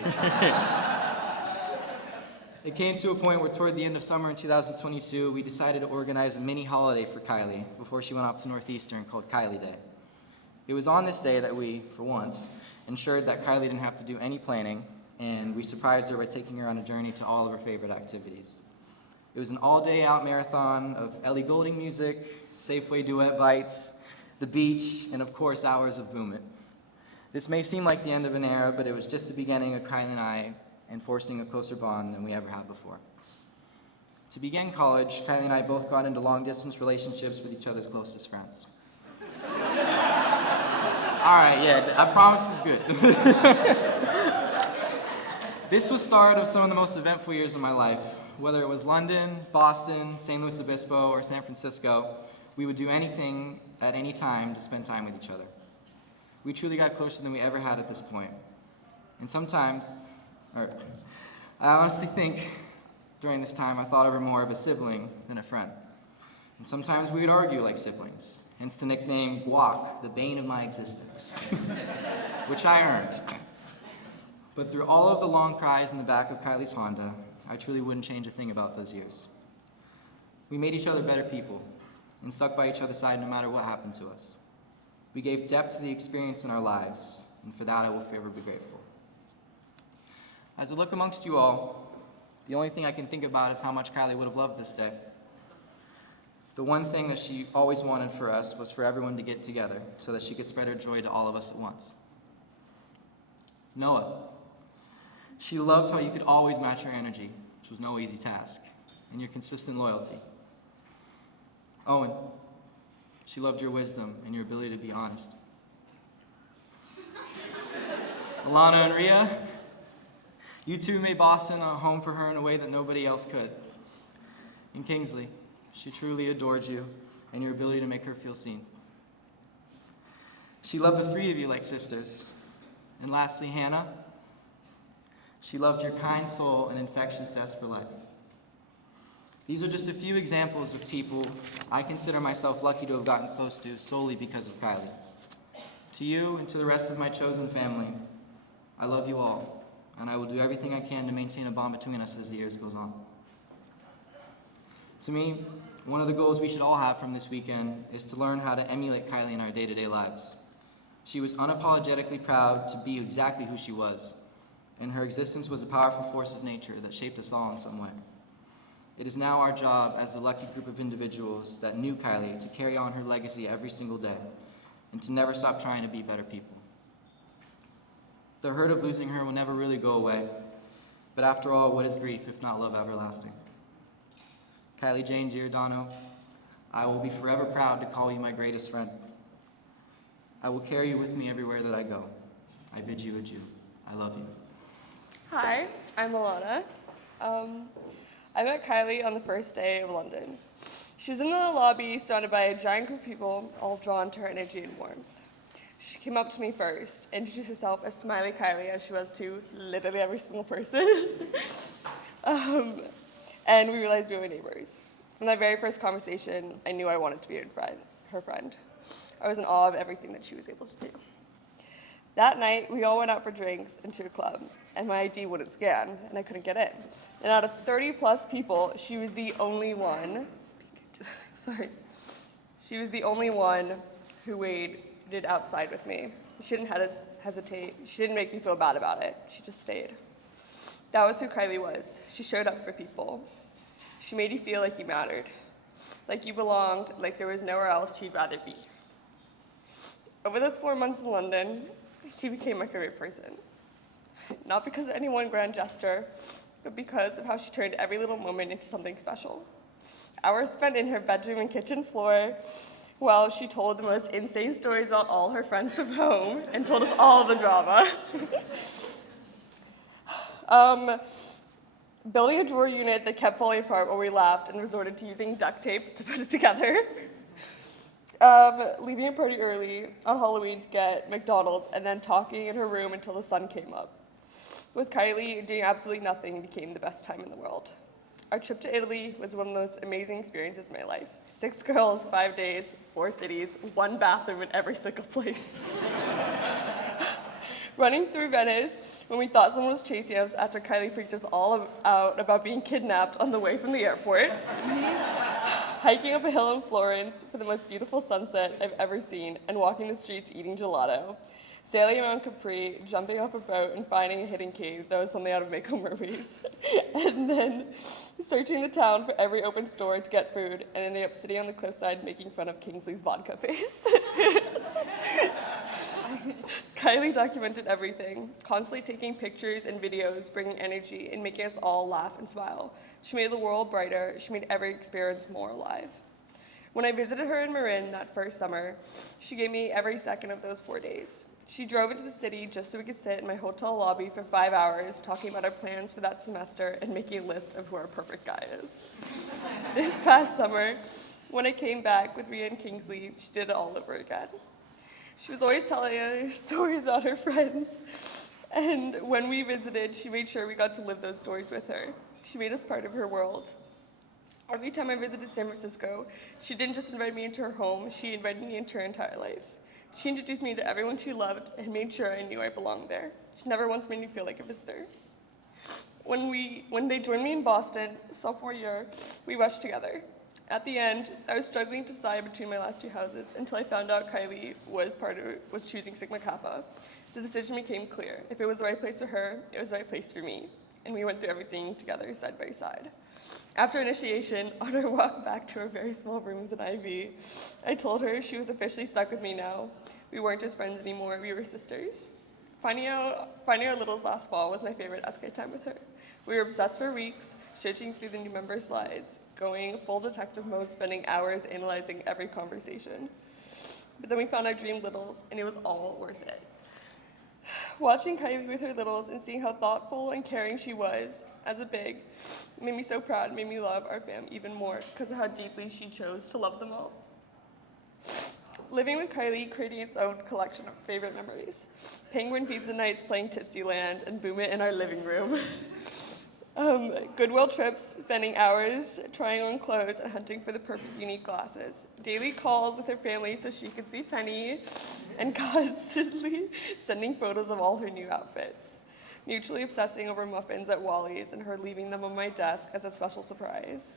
It came to a point where toward the end of summer in 2022, we decided to organize a mini holiday for Kiley before she went off to Northeastern called Kiley Day. It was on this day that we, for once, ensured that Kiley didn't have to do any planning, and we surprised her by taking her on a journey to all of her favorite activities. It was an all-day out marathon of Ellie Goulding music, Safeway duet bites, the beach, and of course, hours of Boom It. This may seem like the end of an era, but it was just the beginning of Kiley and I enforcing a closer bond than we ever had before. To begin college, Kiley and I both got into long-distance relationships with each other's closest friends. All right, yeah, I promise it's good. This was the start of some of the most eventful years of my life. Whether it was London, Boston, St. Louis Obispo, or San Francisco, we would do anything at any time to spend time with each other. We truly got closer than we ever had at this point. And sometimes, I honestly think during this time I thought of her more of a sibling than a friend. And sometimes we would argue like siblings, hence the nickname Guac, the bane of my existence, which I earned. But through all of the long cries in the back of Kiley's Honda, I truly wouldn't change a thing about those years. We made each other better people and stuck by each other's side no matter what happened to us. We gave depth to the experience in our lives, and for that I will forever be grateful. As I look amongst you all, the only thing I can think about is how much Kiley would have loved this day. The one thing that she always wanted for us was for everyone to get together so that she could spread her joy to all of us at once. Noah. She loved how you could always match her energy, which was no easy task, and your consistent loyalty. Owen. She loved your wisdom and your ability to be honest. Alana and Rhea. You two made Boston a home for her in a way that nobody else could. And Kingsley. She truly adored you and your ability to make her feel seen. She loved the three of you like sisters. And lastly, Hannah. She loved your kind soul and infectious zest for life. These are just a few examples of people I consider myself lucky to have gotten close to solely because of Kiley. To you and to the rest of my chosen family, I love you all, and I will do everything I can to maintain a bond between us as the years goes on. To me, one of the goals we should all have from this weekend is to learn how to emulate Kiley in our day-to-day lives. She was unapologetically proud to be exactly who she was, and her existence was a powerful force of nature that shaped us all in some way. It is now our job as a lucky group of individuals that knew Kiley to carry on her legacy every single day and to never stop trying to be better people. The hurt of losing her will never really go away, but after all, what is grief if not love everlasting? Kiley Jane Giordano, I will be forever proud to call you my greatest friend. I will carry you with me everywhere that I go. I bid you adieu. I love you. Hi, I'm Alana. I met Kiley on the first day of London. She was in the lobby surrounded by a giant group of people, all drawn to her energy and warmth. She came up to me first, introduced herself as Smiley Kylie, as she was to literally every single person. And we realized we were neighbors. From that very first conversation, I knew I wanted to be her friend. I was in awe of everything that she was able to do. That night, we all went out for drinks and to a club, and my ID wouldn't scan, and I couldn't get in. And out of 30 plus people, she was the only one, she was the only one who waited outside with me. She didn't hesitate. She didn't make me feel bad about it. She just stayed. That was who Kylie was. She showed up for people. She made you feel like you mattered, like you belonged, like there was nowhere else she'd rather be. Over those 4 months in London, she became my favorite person. Not because of any one grand gesture, but because of how she turned every little moment into something special. Hours spent in her bedroom and kitchen floor while she told the most insane stories about all her friends from home and told us all the drama. Building a drawer unit that kept falling apart while we laughed and resorted to using duct tape to put it together. Leaving a party early on Halloween to get McDonald's and then talking in her room until the sun came up. With Kylie, doing absolutely nothing became the best time in the world. Our trip to Italy was one of the most amazing experiences of my life. 6 girls, 5 days, 4 cities, 1 bathroom in every single place. Running through Venice when we thought someone was chasing us after Kylie freaked us all out about being kidnapped on the way from the airport. Hiking up a hill in Florence for the most beautiful sunset I've ever seen and walking the streets eating gelato. Sailing around Capri, jumping off a boat and finding a hidden cave that was something out of Mako movies. And then searching the town for every open store to get food and ending up sitting on the cliffside making fun of Kingsley's vodka face. Kylie documented everything, constantly taking pictures and videos, bringing energy and making us all laugh and smile. She made the world brighter. She made every experience more alive. When I visited her in Marin that first summer, she gave me every second of those 4 days. She drove into the city just so we could sit in my hotel lobby for 5 hours, talking about our plans for that semester and making a list of who our perfect guy is. This past summer, when I came back with Rhea and Kingsley, she did it all over again. She was always telling us stories about her friends, and when we visited, she made sure we got to live those stories with her. She made us part of her world. Every time I visited San Francisco, she didn't just invite me into her home, she invited me into her entire life. She introduced me to everyone she loved and made sure I knew I belonged there. She never once made me feel like a visitor. When they joined me in Boston, sophomore year, we rushed together. At the end, I was struggling to decide between my last 2 houses until I found out Kylie was choosing Sigma Kappa. The decision became clear. If it was the right place for her, it was the right place for me. And we went through everything together, side by side. After initiation, on our walk back to our very small rooms in Ivy, I told her she was officially stuck with me now. We weren't just friends anymore, we were sisters. Finding our littles last fall was my favorite SK time with her. We were obsessed for weeks, searching through the new member slides, going full detective mode, spending hours analyzing every conversation. But then we found our dream littles, and it was all worth it. Watching Kylie with her littles and seeing how thoughtful and caring she was as a big made me so proud, made me love our fam even more because of how deeply she chose to love them all. Living with Kylie, creating its own collection of favorite memories. Penguin pizza nights playing Tipsyland and Boom It in our living room. Goodwill trips, spending hours trying on clothes and hunting for the perfect unique glasses. Daily calls with her family so she could see Penny, and constantly sending photos of all her new outfits. Mutually obsessing over muffins at Wally's and her leaving them on my desk as a special surprise.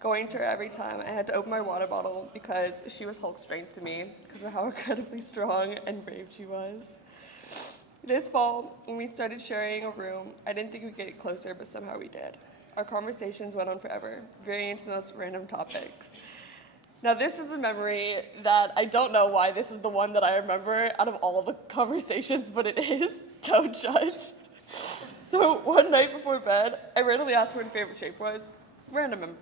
Going to her every time I had to open my water bottle because she was Hulk strength to me because of how incredibly strong and brave she was. This fall, when we started sharing a room, I didn't think we'd get closer, but somehow we did. Our conversations went on forever, veering into the most random topics. Now, this is a memory that I don't know why this is the one that I remember out of all the conversations, but it is. Don't judge. So one night before bed, I randomly asked her what her favorite shape was. Random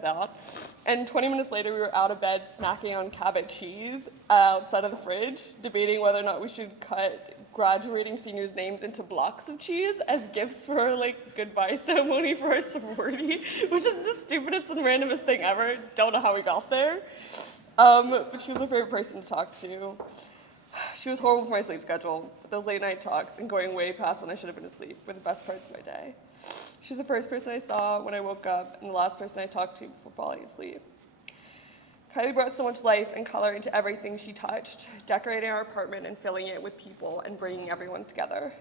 thought. And 20 minutes later, we were out of bed snacking on Cabot cheese outside of the fridge, debating whether or not we should cut graduating seniors' names into blocks of cheese as gifts for our goodbye ceremony for our sorority, which is the stupidest and randomest thing ever. Don't know how we got there. But she was my favorite person to talk to. She was horrible for my sleep schedule, but those late night talks and going way past when I should have been asleep were the best parts of my day. She was the first person I saw when I woke up and the last person I talked to before falling asleep. Kiley brought so much life and color into everything she touched, decorating our apartment and filling it with people and bringing everyone together.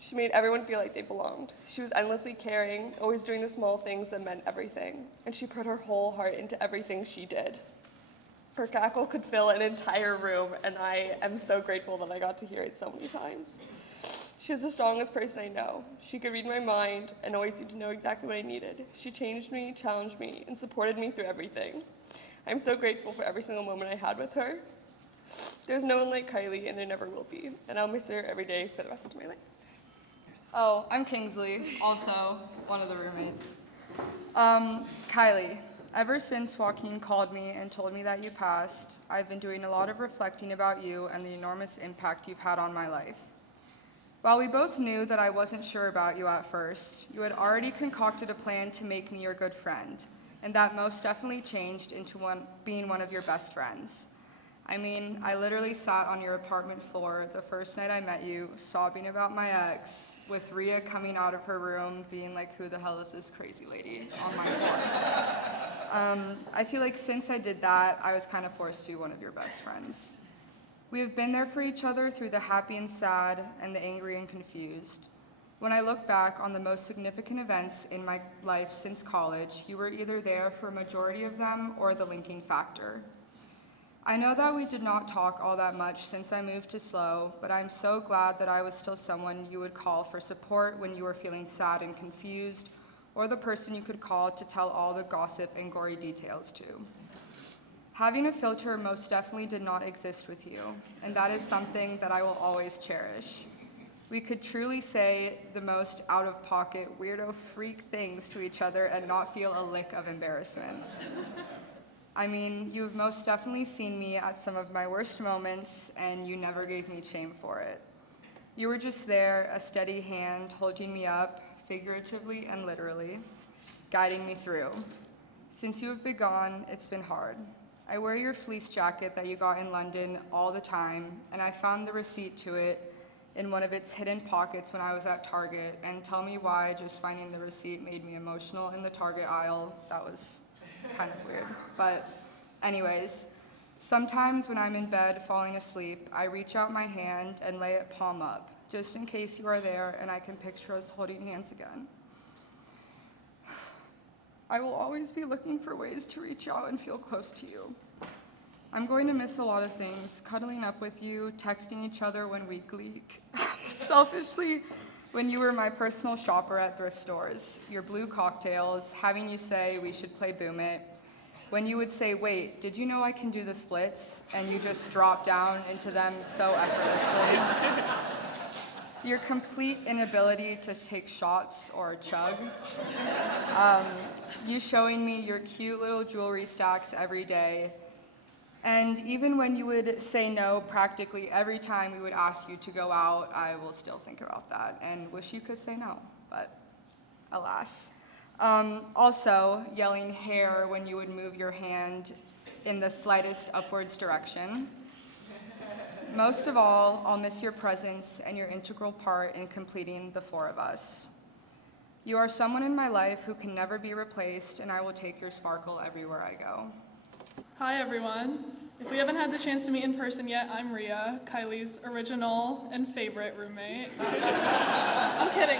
She made everyone feel like they belonged. She was endlessly caring, always doing the small things that meant everything, and she put her whole heart into everything she did. Her cackle could fill an entire room, and I am so grateful that I got to hear it so many times. She was the strongest person I know. She could read my mind and always seemed to know exactly what I needed. She changed me, challenged me, and supported me through everything. I'm so grateful for every single moment I had with her. There's no one like Kiley, and there never will be, and I'll miss her every day for the rest of my life. Oh, I'm Kingsley, also one of the roommates. Kiley, ever since Joaquin called me and told me that you passed, I've been doing a lot of reflecting about you and the enormous impact you've had on my life. While we both knew that I wasn't sure about you at first, you had already concocted a plan to make me your good friend, and that most definitely changed into being one of your best friends. I mean, I literally sat on your apartment floor the first night I met you, sobbing about my ex, with Rhea coming out of her room being like, who the hell is this crazy lady on my floor? I feel like since I did that, I was kind of forced to be one of your best friends. We have been there for each other through the happy and sad and the angry and confused. When I look back on the most significant events in my life since college, you were either there for a majority of them or the linking factor. I know that we did not talk all that much since I moved to SLO, but I'm so glad that I was still someone you would call for support when you were feeling sad and confused, or the person you could call to tell all the gossip and gory details to. Having a filter most definitely did not exist with you, and that is something that I will always cherish. We could truly say the most out-of-pocket, weirdo freak things to each other and not feel a lick of embarrassment. I mean, you have most definitely seen me at some of my worst moments, and you never gave me shame for it. You were just there, a steady hand holding me up, figuratively and literally, guiding me through. Since you have been gone, it's been hard. I wear your fleece jacket that you got in London all the time, and I found the receipt to it in one of its hidden pockets when I was at Target, and tell me why just finding the receipt made me emotional in the Target aisle. That was kind of weird. But anyways, sometimes when I'm in bed falling asleep, I reach out my hand and lay it palm up, just in case you are there and I can picture us holding hands again. I will always be looking for ways to reach out and feel close to you. I'm going to miss a lot of things, cuddling up with you, texting each other when we leak, selfishly, when you were my personal shopper at thrift stores, your blue cocktails, having you say we should play Boom It, when you would say, wait, did you know I can do the splits? And you just drop down into them so effortlessly. Your complete inability to take shots or chug. You showing me your cute little jewelry stacks every day. And even when you would say no practically every time we would ask you to go out, I will still think about that and wish you could say no, but alas. Also, yelling hair when you would move your hand in the slightest upwards direction. Most of all, I'll miss your presence and your integral part in completing the four of us. You are someone in my life who can never be replaced, and I will take your sparkle everywhere I go. Hi everyone. If we haven't had the chance to meet in person yet, I'm Rhea, Kiley's original and favorite roommate. I'm kidding.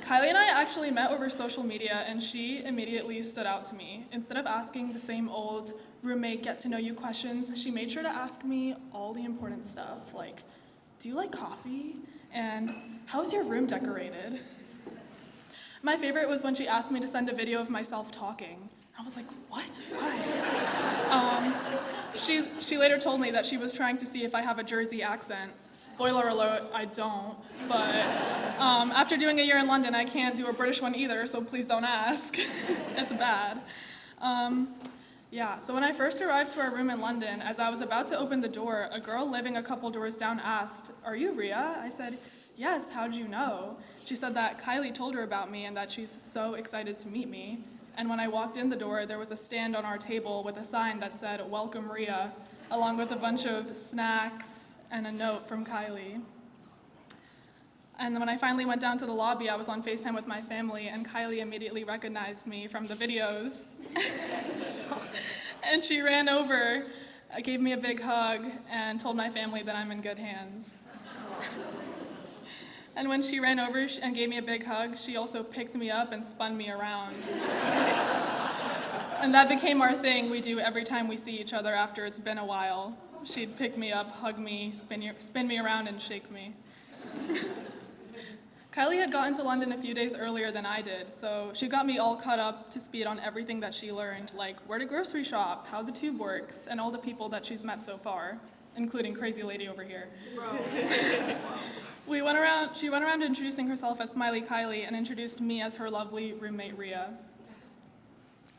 Kiley and I actually met over social media, and she immediately stood out to me. Instead of asking the same old roommate get-to-know-you questions, she made sure to ask me all the important stuff, like, do you like coffee? And how's your room decorated? My favorite was when she asked me to send a video of myself talking. I was like, what? Why? She later told me that she was trying to see if I have a Jersey accent. Spoiler alert, I don't. But after doing a year in London, I can't do a British one either, so please don't ask. It's bad. So when I first arrived to our room in London, as I was about to open the door, a girl living a couple doors down asked, "Are you Rhea?" I said, "Yes, how'd you know?" She said that Kiley told her about me and that she's so excited to meet me. And when I walked in the door, there was a stand on our table with a sign that said, "Welcome, Rhea." along with a bunch of snacks and a note from Kiley. And then when I finally went down to the lobby, I was on FaceTime with my family, and Kiley immediately recognized me from the videos. And she ran over, gave me a big hug, and told my family that I'm in good hands. And when she ran over and gave me a big hug, she also picked me up and spun me around. And that became our thing we do every time we see each other after it's been a while. She'd pick me up, hug me, spin me around, and shake me. Kiley had gotten to London a few days earlier than I did, so she got me all caught up to speed on everything that she learned, like where to grocery shop, how the tube works, and all the people that she's met so far, including crazy lady over here. She went around introducing herself as Smiley Kiley and introduced me as her lovely roommate, Rhea.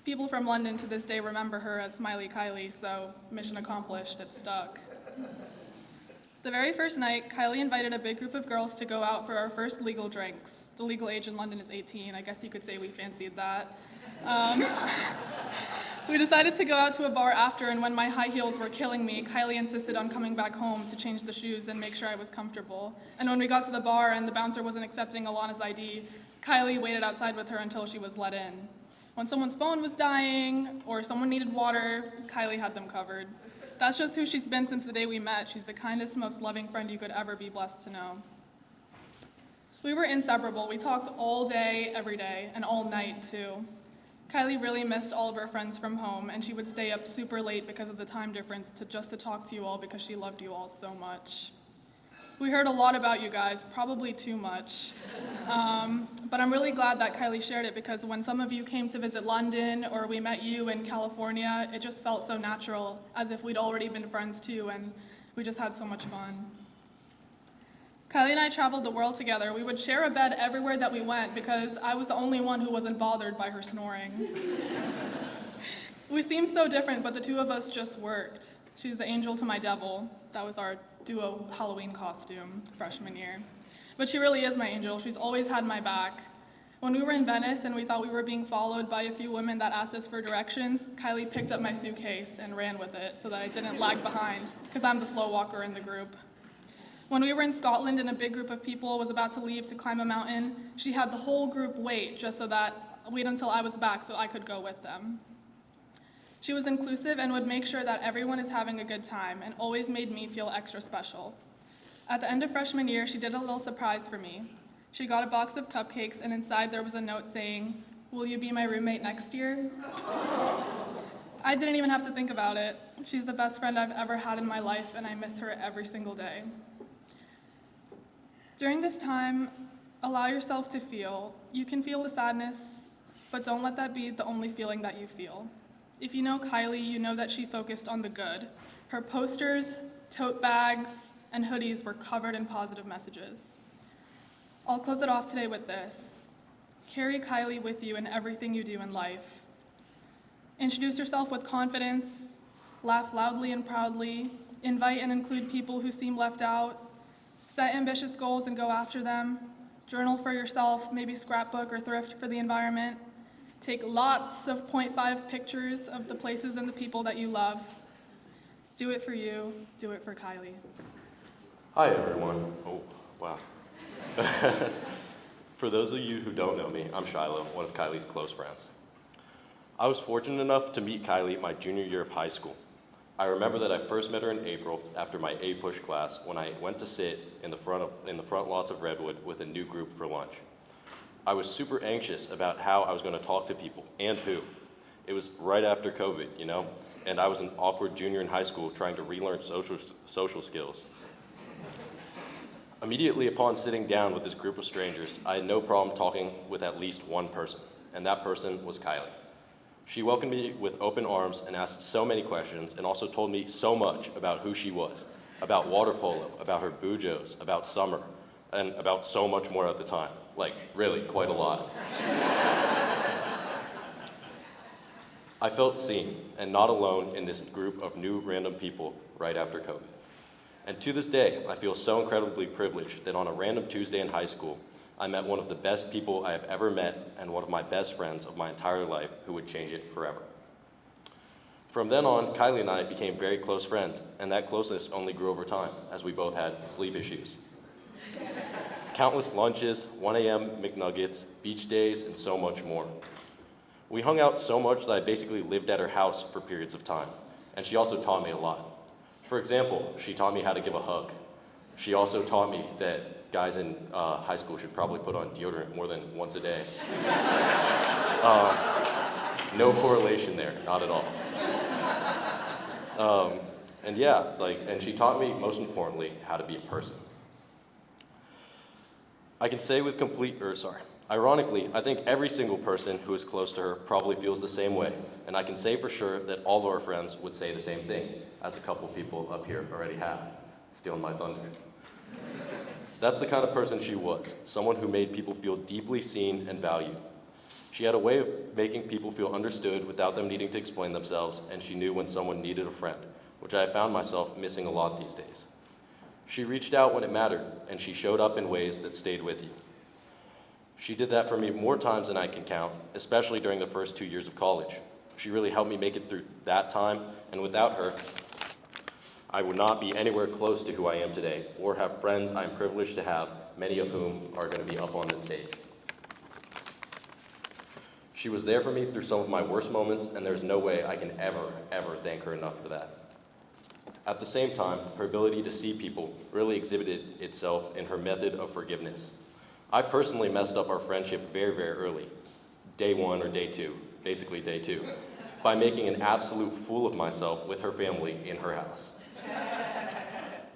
People from London to this day remember her as Smiley Kiley, so mission accomplished, it stuck. The very first night, Kiley invited a big group of girls to go out for our first legal drinks. The legal age in London is 18. I guess you could say we fancied that. We decided to go out to a bar after, and when my high heels were killing me, Kiley insisted on coming back home to change the shoes and make sure I was comfortable. And when we got to the bar and the bouncer wasn't accepting Alana's ID, Kiley waited outside with her until she was let in. When someone's phone was dying or someone needed water, Kiley had them covered. That's just who she's been since the day we met. She's the kindest, most loving friend you could ever be blessed to know. We were inseparable. We talked all day, every day, and all night, too. Kiley really missed all of her friends from home, and she would stay up super late because of the time difference just to talk to you all because she loved you all so much. We heard a lot about you guys, probably too much. But I'm really glad that Kiley shared it because when some of you came to visit London or we met you in California, it just felt so natural, as if we'd already been friends too, and we just had so much fun. Kiley and I traveled the world together. We would share a bed everywhere that we went because I was the only one who wasn't bothered by her snoring. We seemed so different, but the two of us just worked. She's the angel to my devil. That was our duo Halloween costume freshman year. But she really is my angel. She's always had my back. When we were in Venice and we thought we were being followed by a few women that asked us for directions, Kiley picked up my suitcase and ran with it so that I didn't lag behind, because I'm the slow walker in the group. When we were in Scotland and a big group of people was about to leave to climb a mountain, she had the whole group wait until I was back so I could go with them. She was inclusive and would make sure that everyone is having a good time and always made me feel extra special. At the end of freshman year, she did a little surprise for me. She got a box of cupcakes and inside there was a note saying, "Will you be my roommate next year?" I didn't even have to think about it. She's the best friend I've ever had in my life and I miss her every single day. During this time, allow yourself to feel. You can feel the sadness, but don't let that be the only feeling that you feel. If you know Kiley, you know that she focused on the good. Her posters, tote bags, and hoodies were covered in positive messages. I'll close it off today with this. Carry Kiley with you in everything you do in life. Introduce yourself with confidence, laugh loudly and proudly, invite and include people who seem left out, set ambitious goals and go after them, journal for yourself, maybe scrapbook or thrift for the environment, take lots of 0.5 pictures of the places and the people that you love. Do it for you, do it for Kiley. Hi everyone. Oh, wow. For those of you who don't know me, I'm Shiloh, one of Kiley's close friends. I was fortunate enough to meet Kiley my junior year of high school. I remember that I first met her in April after my A-Push class when I went to sit in the front lots of Redwood with a new group for lunch. I was super anxious about how I was going to talk to people and who. It was right after COVID, and I was an awkward junior in high school trying to relearn social skills. Immediately upon sitting down with this group of strangers, I had no problem talking with at least one person, and that person was Kiley. She welcomed me with open arms and asked so many questions and also told me so much about who she was, about water polo, about her bujos, about summer, and about so much more at the time. Like, really, quite a lot. I felt seen and not alone in this group of new random people right after COVID. And to this day, I feel so incredibly privileged that on a random Tuesday in high school, I met one of the best people I have ever met and one of my best friends of my entire life who would change it forever. From then on, Kiley and I became very close friends, and that closeness only grew over time as we both had sleep issues. Countless lunches, 1 a.m. McNuggets, beach days, and so much more. We hung out so much that I basically lived at her house for periods of time, and she also taught me a lot. For example, she taught me how to give a hug. She also taught me that guys in high school should probably put on deodorant more than once a day. No correlation there, not at all. And she taught me, most importantly, how to be a person. I can say with ironically, I think every single person who is close to her probably feels the same way, and I can say for sure that all of our friends would say the same thing, as a couple people up here already have, stealing my thunder. That's the kind of person she was, someone who made people feel deeply seen and valued. She had a way of making people feel understood without them needing to explain themselves, and she knew when someone needed a friend, which I have found myself missing a lot these days. She reached out when it mattered, and she showed up in ways that stayed with you. She did that for me more times than I can count, especially during the first 2 years of college. She really helped me make it through that time, and without her, I would not be anywhere close to who I am today, or have friends I'm privileged to have, many of whom are going to be up on this stage. She was there for me through some of my worst moments, and there's no way I can ever thank her enough for that. At the same time, her ability to see people really exhibited itself in her method of forgiveness. I personally messed up our friendship very early, day 1 or day 2, basically day 2, by making an absolute fool of myself with her family in her house.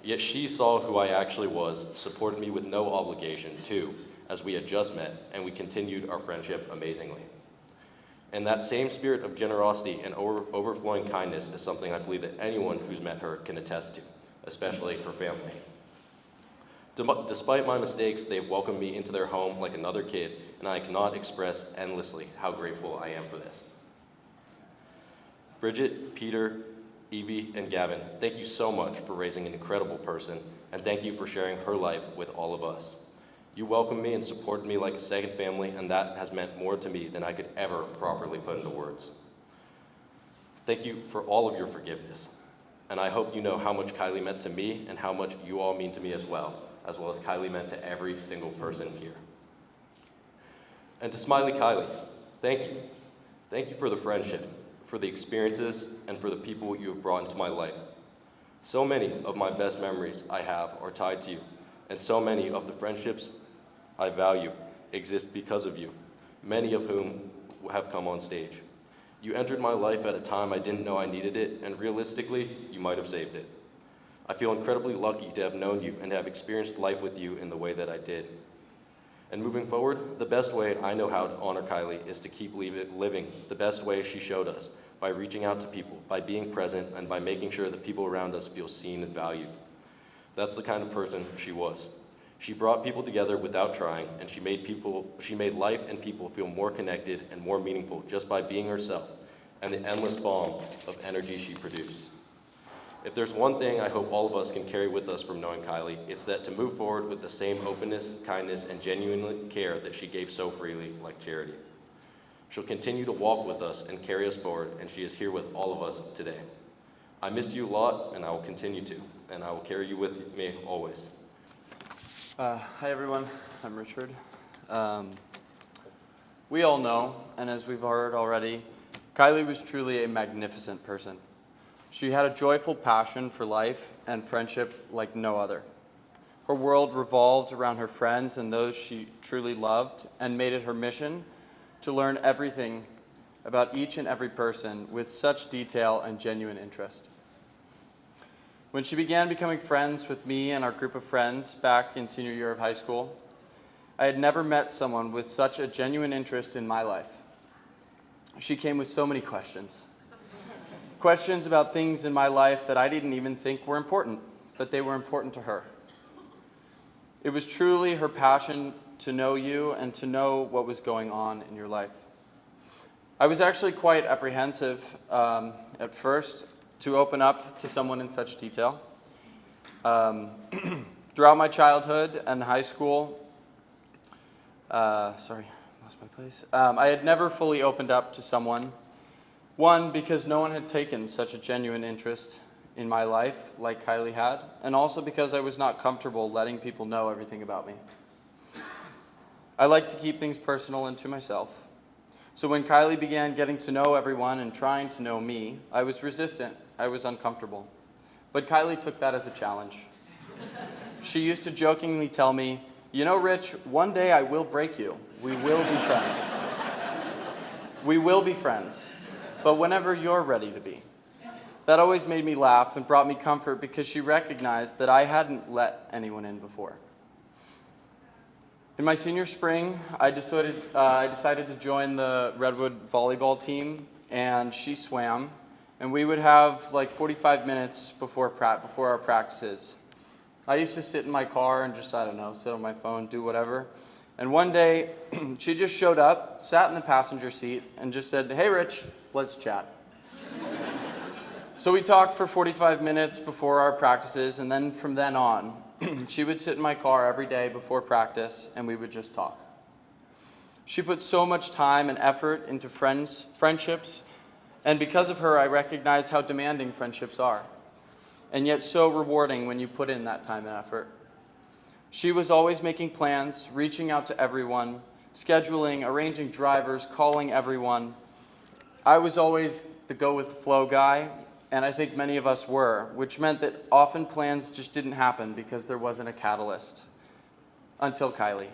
Yet she saw who I actually was, supported me with no obligation too, as we had just met, and we continued our friendship amazingly. And that same spirit of generosity and overflowing kindness is something I believe that anyone who's met her can attest to, especially her family. Despite my mistakes, they've welcomed me into their home like another kid, and I cannot express endlessly how grateful I am for this. Bridget, Peter, Evie, and Gavin, thank you so much for raising an incredible person, and thank you for sharing her life with all of us. You welcomed me and supported me like a second family, and that has meant more to me than I could ever properly put into words. Thank you for all of your forgiveness, and I hope you know how much Kiley meant to me and how much you all mean to me as well as Kiley meant to every single person here. And to Smiley Kiley, thank you. Thank you for the friendship, for the experiences, and for the people you have brought into my life. So many of my best memories I have are tied to you, and so many of the friendships I value exist because of you, many of whom have come on stage. You entered my life at a time I didn't know I needed it, and realistically, you might have saved it. I feel incredibly lucky to have known you and have experienced life with you in the way that I did. And moving forward, the best way I know how to honor Kiley is to keep living the best way she showed us, by reaching out to people, by being present, and by making sure that people around us feel seen and valued. That's the kind of person she was. She brought people together without trying, and she made life and people feel more connected and more meaningful just by being herself, and the endless bomb of energy she produced. If there's one thing I hope all of us can carry with us from knowing Kiley, it's that to move forward with the same openness, kindness, and genuine care that she gave so freely, like charity. She'll continue to walk with us and carry us forward, and she is here with all of us today. I miss you a lot, and I will continue to, and I will carry you with me always. Hi everyone, I'm Richard. We all know, and as we've heard already, Kiley was truly a magnificent person. She had a joyful passion for life and friendship like no other. Her world revolved around her friends and those she truly loved, and made it her mission to learn everything about each and every person with such detail and genuine interest. When she began becoming friends with me and our group of friends back in senior year of high school, I had never met someone with such a genuine interest in my life. She came with so many questions. Questions about things in my life that I didn't even think were important, but they were important to her. It was truly her passion to know you and to know what was going on in your life. I was actually quite apprehensive at first to open up to someone in such detail. Throughout my childhood and high school, I had never fully opened up to someone One, because no one had taken such a genuine interest in my life like Kiley had, and also because I was not comfortable letting people know everything about me. I like to keep things personal and to myself. So when Kiley began getting to know everyone and trying to know me, I was resistant, I was uncomfortable. But Kiley took that as a challenge. She used to jokingly tell me, "You know, Rich, one day I will break you. We will be friends. We will be friends, but whenever you're ready to be." That always made me laugh and brought me comfort because she recognized that I hadn't let anyone in before. In my senior spring, I decided to join the Redwood volleyball team, and she swam, and we would have like 45 minutes before our practices. I used to sit in my car and just, I don't know, sit on my phone, do whatever. And one day, she just showed up, sat in the passenger seat, and just said, "Hey, Rich, let's chat." So we talked for 45 minutes before our practices, and then from then on, she would sit in my car every day before practice, and we would just talk. She put so much time and effort into friendships, and because of her, I recognize how demanding friendships are, and yet so rewarding when you put in that time and effort. She was always making plans, reaching out to everyone, scheduling, arranging drivers, calling everyone. I was always the go-with-the-flow guy, and I think many of us were, which meant that often plans just didn't happen because there wasn't a catalyst. Until Kiley.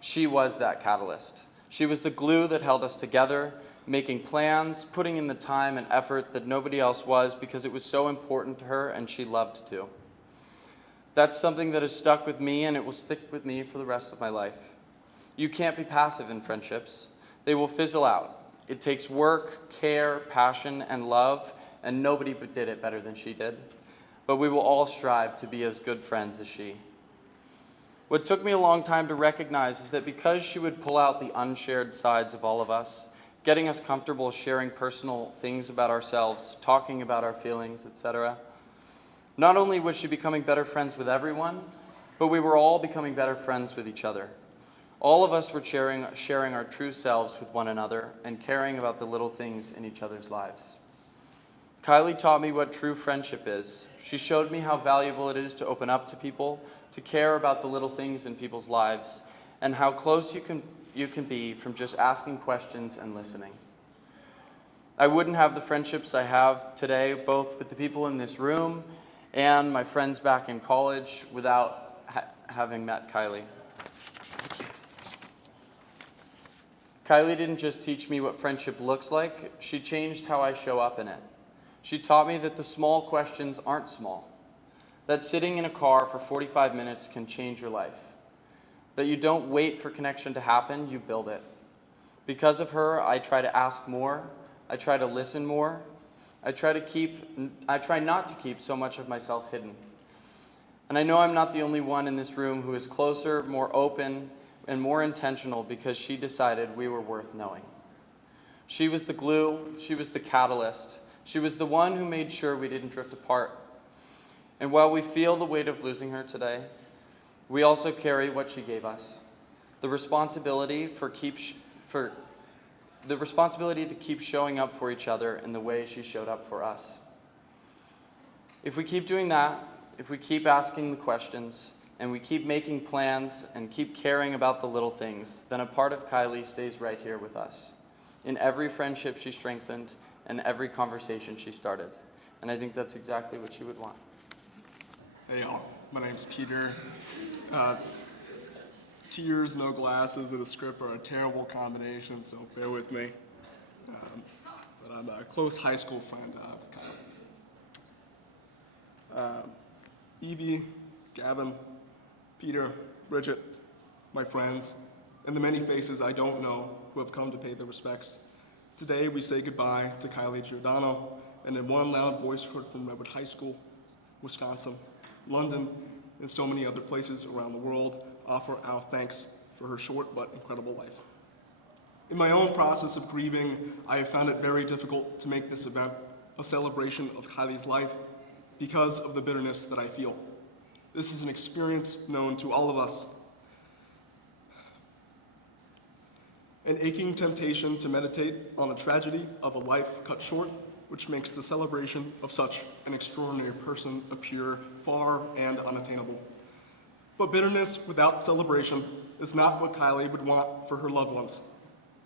She was that catalyst. She was the glue that held us together, making plans, putting in the time and effort that nobody else was because it was so important to her and she loved to. That's something that has stuck with me, and it will stick with me for the rest of my life. You can't be passive in friendships. They will fizzle out. It takes work, care, passion, and love, and nobody did it better than she did. But we will all strive to be as good friends as she. What took me a long time to recognize is that because she would pull out the unshared sides of all of us, getting us comfortable sharing personal things about ourselves, talking about our feelings, etc., not only was she becoming better friends with everyone, but we were all becoming better friends with each other. All of us were sharing our true selves with one another and caring about the little things in each other's lives. Kiley taught me what true friendship is. She showed me how valuable it is to open up to people, to care about the little things in people's lives, and how close you can be from just asking questions and listening. I wouldn't have the friendships I have today, both with the people in this room and my friends back in college, without having met Kiley. Kiley didn't just teach me what friendship looks like, she changed how I show up in it. She taught me that the small questions aren't small, that sitting in a car for 45 minutes can change your life, that you don't wait for connection to happen, you build it. Because of her, I try to ask more, I try to listen more, I try not to keep so much of myself hidden. And I know I'm not the only one in this room who is closer, more open, and more intentional because she decided we were worth knowing. She was the glue, she was the catalyst, she was the one who made sure we didn't drift apart. And while we feel the weight of losing her today, we also carry what she gave us, the responsibility to keep showing up for each other in the way she showed up for us. If we keep doing that, if we keep asking the questions, and we keep making plans and keep caring about the little things, then a part of Kiley stays right here with us, in every friendship she strengthened and every conversation she started. And I think that's exactly what she would want. Hey y'all, my name's Peter. Tears, no glasses, and a script are a terrible combination, so bear with me. But I'm a close high school friend of Kiley. Evie, Gavin, Peter, Bridget, my friends, and the many faces I don't know who have come to pay their respects. Today we say goodbye to Kiley Giordano, and in one loud voice heard from Redwood High School, Wisconsin, London, and so many other places around the world, offer our thanks for her short but incredible life. In my own process of grieving, I have found it very difficult to make this event a celebration of Kiley's life because of the bitterness that I feel. This is an experience known to all of us. an aching temptation to meditate on the tragedy of a life cut short, which makes the celebration of such an extraordinary person appear far and unattainable. But bitterness without celebration is not what Kiley would want for her loved ones.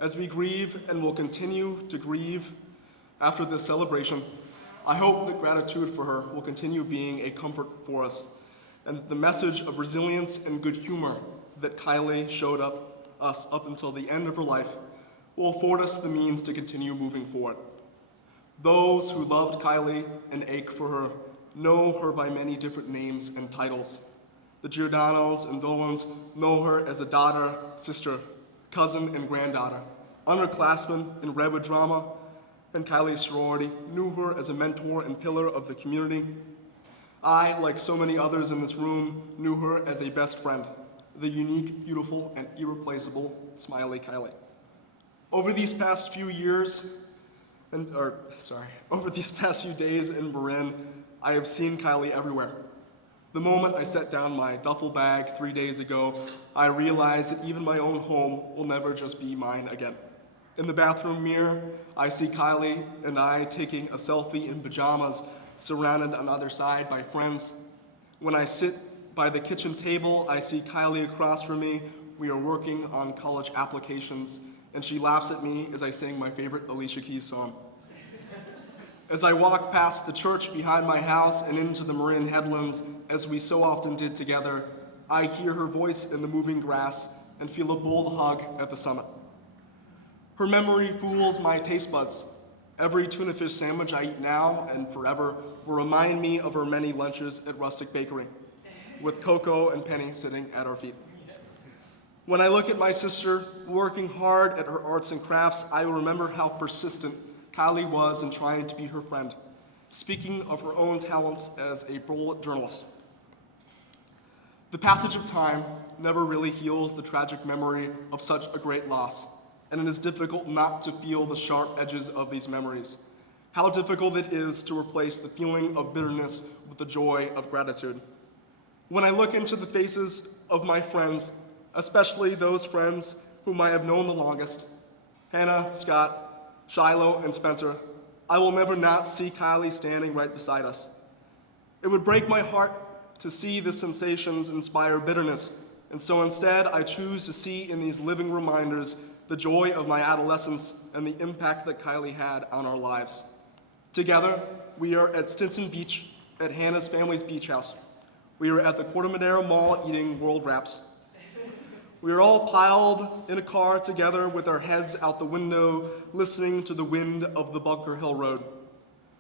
As we grieve and will continue to grieve after this celebration, I hope that gratitude for her will continue being a comfort for us, and that the message of resilience and good humor that Kiley showed us up until the end of her life will afford us the means to continue moving forward. Those who loved Kiley and ache for her know her by many different names and titles. The Giordanos and Dolans know her as a daughter, sister, cousin, and granddaughter. Underclassmen in Redwood Drama and Kiley's sorority knew her as a mentor and pillar of the community. I, like so many others in this room, knew her as a best friend, the unique, beautiful, and irreplaceable Smiley Kiley. Over these past few days in Marin, I have seen Kiley everywhere. The moment I set down my duffel bag 3 days ago, I realized that even my own home will never just be mine again. In the bathroom mirror, I see Kiley and I taking a selfie in pajamas, surrounded on either side by friends. When I sit by the kitchen table, I see Kiley across from me. We are working on college applications, and she laughs at me as I sing my favorite Alicia Keys song. As I walk past the church behind my house and into the Marin headlands, as we so often did together, I hear her voice in the moving grass and feel a bold hug at the summit. Her memory fools my taste buds. Every tuna fish sandwich I eat now and forever will remind me of her many lunches at Rustic Bakery, with Coco and Penny sitting at our feet. When I look at my sister working hard at her arts and crafts, I will remember how persistent Kiley was in trying to be her friend, speaking of her own talents as a bullet journalist. The passage of time never really heals the tragic memory of such a great loss, and it is difficult not to feel the sharp edges of these memories. How difficult it is to replace the feeling of bitterness with the joy of gratitude. When I look into the faces of my friends, especially those friends whom I have known the longest, Hannah, Scott, Shiloh, and Spencer, I will never not see Kiley standing right beside us. It would break my heart to see the sensations inspire bitterness, and so instead I choose to see in these living reminders the joy of my adolescence and the impact that Kiley had on our lives. Together, we are at Stinson Beach at Hannah's family's beach house. We are at the Corte Madera Mall eating World Wraps. We are all piled in a car together with our heads out the window, listening to the wind of the Bunker Hill Road.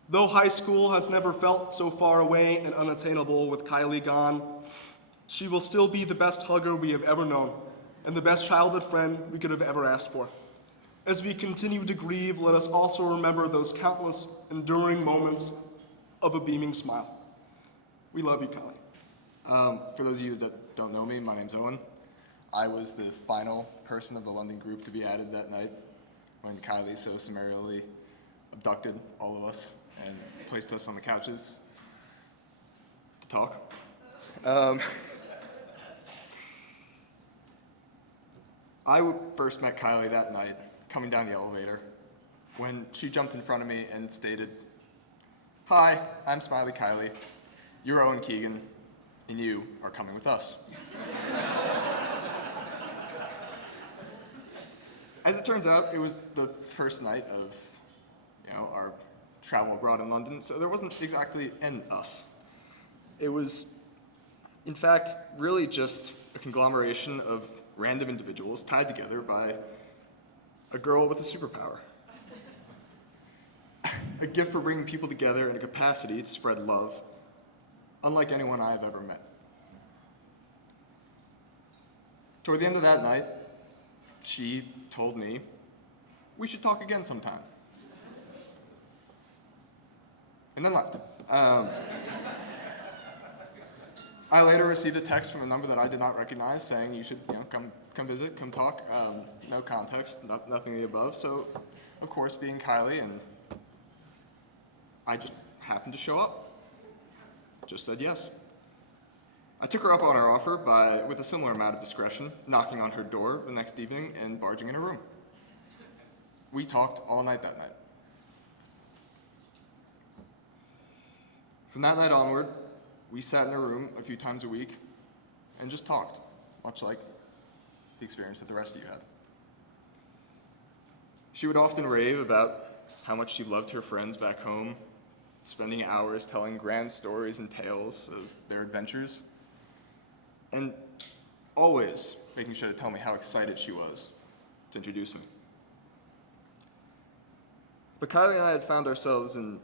Though high school has never felt so far away and unattainable with Kiley gone, she will still be the best hugger we have ever known and the best childhood friend we could have ever asked for. As we continue to grieve, let us also remember those countless enduring moments of a beaming smile. We love you, Kiley. For those of you that don't know me, my name's Owen. I was the final person of the London group to be added that night when Kiley so summarily abducted all of us and placed us on the couches to talk. I first met Kiley that night coming down the elevator when she jumped in front of me and stated, "Hi, I'm Smiley Kiley. You're Owen Keegan, and you are coming with us." As it turns out, it was the first night of, our travel abroad in London, so there wasn't exactly an us. It was, in fact, really just a conglomeration of random individuals tied together by a girl with a superpower. A gift for bringing people together in a capacity to spread love, unlike anyone I have ever met. Toward the end of that night, she told me, "We should talk again sometime." And then left. I later received a text from a number that I did not recognize saying you should come visit, come talk. No context, nothing of the above. So, of course, being Kiley, and I just happened to show up. Just said yes. I took her up on her offer with a similar amount of discretion, knocking on her door the next evening and barging in her room. We talked all night that night. From that night onward, we sat in a room a few times a week and just talked, much like the experience that the rest of you had. She would often rave about how much she loved her friends back home, spending hours telling grand stories and tales of their adventures, and always making sure to tell me how excited she was to introduce me. But Kylie and I had found ourselves in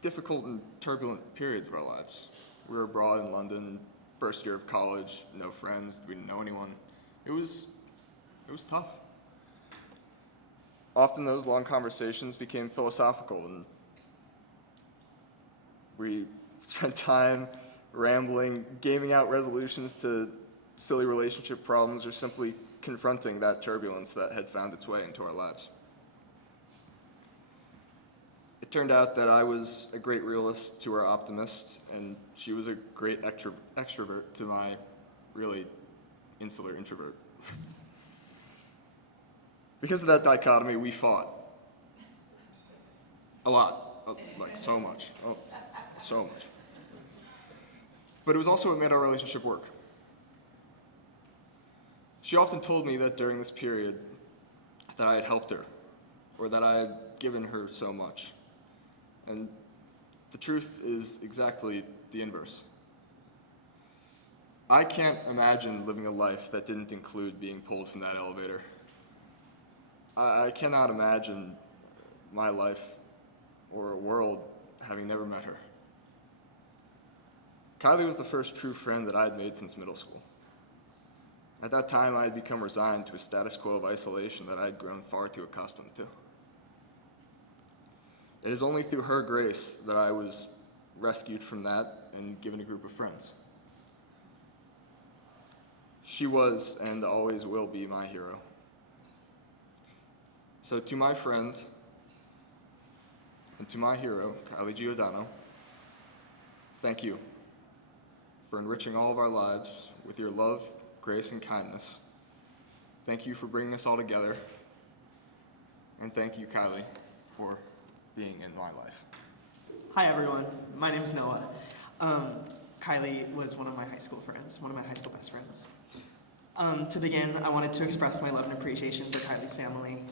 difficult and turbulent periods of our lives. We were abroad in London, first year of college, no friends, we didn't know anyone. It was tough. Often those long conversations became philosophical, and we spent time rambling, gaming out resolutions to silly relationship problems, or simply confronting that turbulence that had found its way into our lives. It turned out that I was a great realist to her optimist, and she was a great extrovert to my really insular introvert. Because of that dichotomy, we fought. A lot. Like so much. Oh, so much. But it was also what made our relationship work. She often told me that during this period that I had helped her, or that I had given her so much. And the truth is exactly the inverse. I can't imagine living a life that didn't include being pulled from that elevator. I cannot imagine my life or a world having never met her. Kylie was the first true friend that I had made since middle school. At that time, I had become resigned to a status quo of isolation that I had grown far too accustomed to. It is only through her grace that I was rescued from that and given a group of friends. She was and always will be my hero. So to my friend and to my hero, Kiley Giordano, thank you for enriching all of our lives with your love, grace, and kindness. Thank you for bringing us all together. And thank you, Kylie, for being in my life. Hi everyone, my name's Noah. Kylie was one of my high school friends, one of my high school best friends. To begin, I wanted to express my love and appreciation for Kylie's family,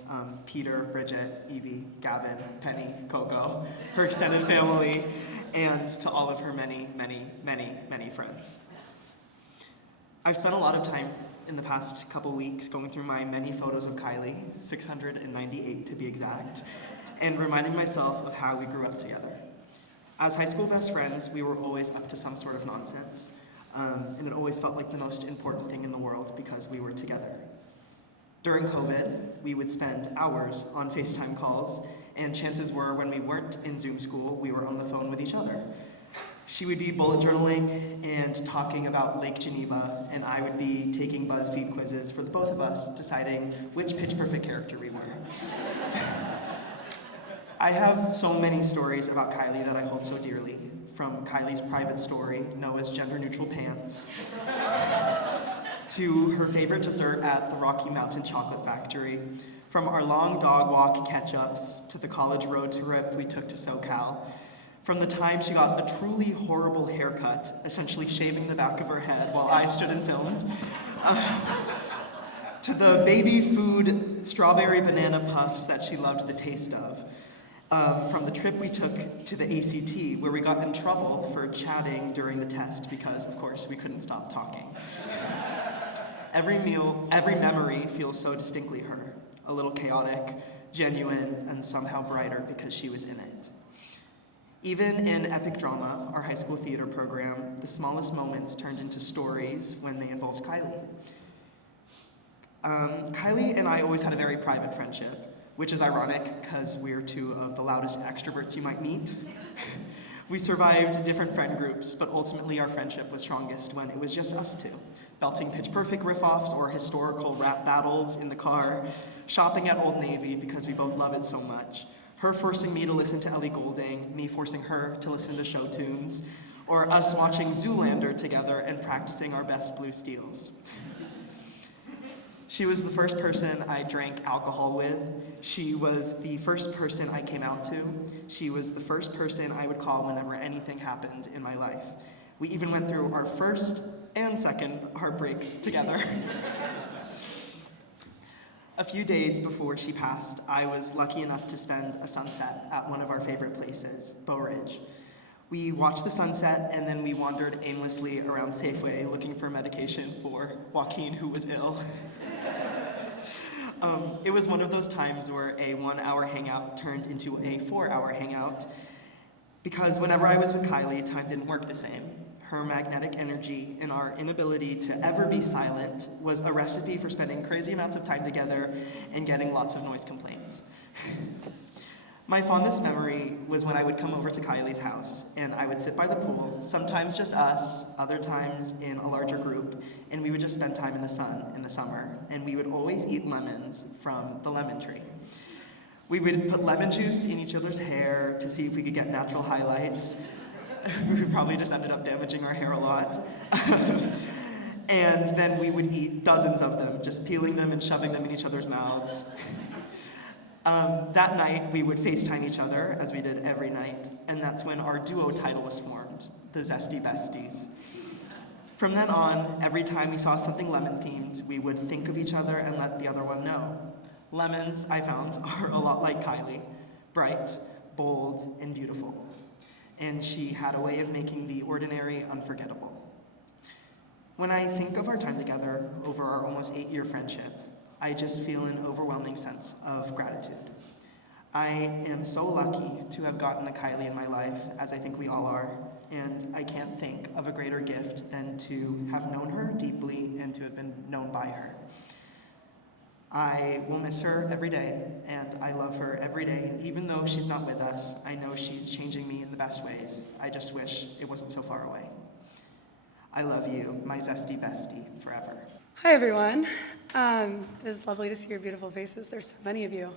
Peter, Bridget, Evie, Gavin, Penny, Coco, her extended family, and to all of her many, many, many, many friends. I've spent a lot of time in the past couple weeks going through my many photos of Kylie, 698 to be exact, and reminding myself of how we grew up together. As high school best friends, we were always up to some sort of nonsense, and it always felt like the most important thing in the world because we were together. During COVID, we would spend hours on FaceTime calls, and chances were when we weren't in Zoom school, we were on the phone with each other. She would be bullet journaling and talking about Lake Geneva, and I would be taking BuzzFeed quizzes for the both of us, deciding which Pitch Perfect character we were. I have so many stories about Kylie that I hold so dearly, from Kylie's private story, Noah's gender-neutral pants, to her favorite dessert at the Rocky Mountain Chocolate Factory, from our long dog walk catch-ups to the college road trip we took to SoCal, from the time she got a truly horrible haircut, essentially shaving the back of her head while I stood and filmed, to the baby food strawberry banana puffs that she loved the taste of, from the trip we took to the ACT where we got in trouble for chatting during the test because, of course, we couldn't stop talking. Every meal, every memory feels so distinctly her, a little chaotic, genuine, and somehow brighter because she was in it. Even in epic drama, our high school theater program, the smallest moments turned into stories when they involved Kylie. Kylie and I always had a very private friendship, which is ironic because we're two of the loudest extroverts you might meet. We survived different friend groups, but ultimately our friendship was strongest when it was just us two, belting Pitch Perfect riff-offs or historical rap battles in the car, shopping at Old Navy because we both love it so much, her forcing me to listen to Ellie Goulding, me forcing her to listen to show tunes, or us watching Zoolander together and practicing our best blue steals. She was the first person I drank alcohol with. She was the first person I came out to. She was the first person I would call whenever anything happened in my life. We even went through our first and second heartbreaks together. A few days before she passed, I was lucky enough to spend a sunset at one of our favorite places, Bow Ridge. We watched the sunset and then we wandered aimlessly around Safeway looking for medication for Joaquin, who was ill. It was one of those times where a 1-hour hangout turned into a 4-hour hangout because whenever I was with Kiley, time didn't work the same. Her magnetic energy and our inability to ever be silent was a recipe for spending crazy amounts of time together and getting lots of noise complaints. My fondest memory was when I would come over to Kiley's house and I would sit by the pool, sometimes just us, other times in a larger group, and we would just spend time in the sun in the summer, and we would always eat lemons from the lemon tree. We would put lemon juice in each other's hair to see if we could get natural highlights. We probably just ended up damaging our hair a lot. And then we would eat dozens of them, just peeling them and shoving them in each other's mouths. That night, we would FaceTime each other, as we did every night, and that's when our duo title was formed, the Zesty Besties. From then on, every time we saw something lemon-themed, we would think of each other and let the other one know. Lemons, I found, are a lot like Kiley, bright, bold, and beautiful. And she had a way of making the ordinary unforgettable. When I think of our time together over our almost 8-year friendship, I just feel an overwhelming sense of gratitude. I am so lucky to have gotten a Kiley in my life, as I think we all are, and I can't think of a greater gift than to have known her deeply and to have been known by her. I will miss her every day, and I love her every day. Even though she's not with us, I know she's changing me in the best ways. I just wish it wasn't so far away. I love you, my zesty bestie, forever. Hi, everyone. It is lovely to see your beautiful faces. There's so many of you.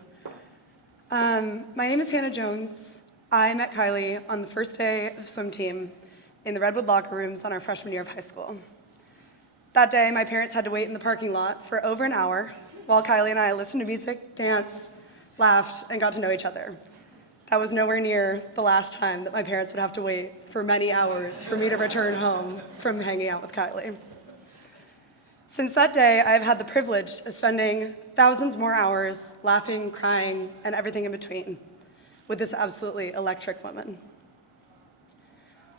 My name is Hannah Jones. I met Kiley on the first day of swim team in the Redwood locker rooms on our freshman year of high school. That day, my parents had to wait in the parking lot for over an hour while Kiley and I listened to music, danced, laughed, and got to know each other. That was nowhere near the last time that my parents would have to wait for many hours for me to return home from hanging out with Kiley. Since that day, I've had the privilege of spending thousands more hours laughing, crying, and everything in between with this absolutely electric woman.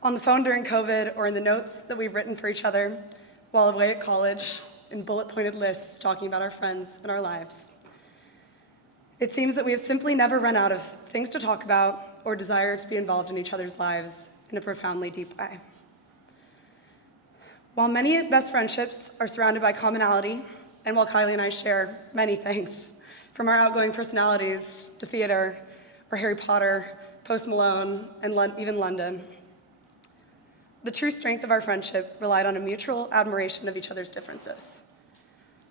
On the phone during COVID or in the notes that we've written for each other while away at college in bullet-pointed lists talking about our friends and our lives. It seems that we have simply never run out of things to talk about or desire to be involved in each other's lives in a profoundly deep way. While many best friendships are surrounded by commonality, and while Kiley and I share many things, from our outgoing personalities to theater, or Harry Potter, Post Malone, and even London, the true strength of our friendship relied on a mutual admiration of each other's differences.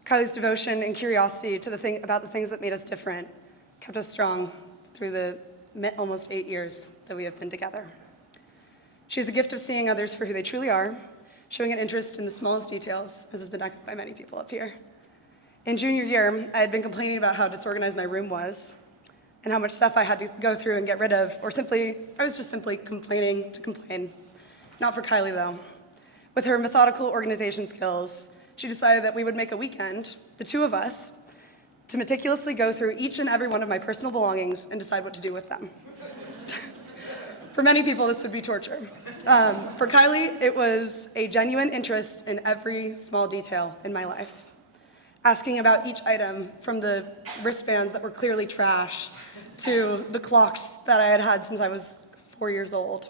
Kiley's devotion and curiosity to about the things that made us different kept us strong through the almost 8 years that we have been together. She has a gift of seeing others for who they truly are, showing an interest in the smallest details, as has been echoed by many people up here. In junior year, I had been complaining about how disorganized my room was and how much stuff I had to go through and get rid of, or I was just simply complaining to complain. Not for Kiley, though. With her methodical organization skills, she decided that we would make a weekend, the two of us, to meticulously go through each and every one of my personal belongings and decide what to do with them. For many people, this would be torture. For Kiley, it was a genuine interest in every small detail in my life, asking about each item, from the wristbands that were clearly trash to the clocks that I had had since I was 4 years old.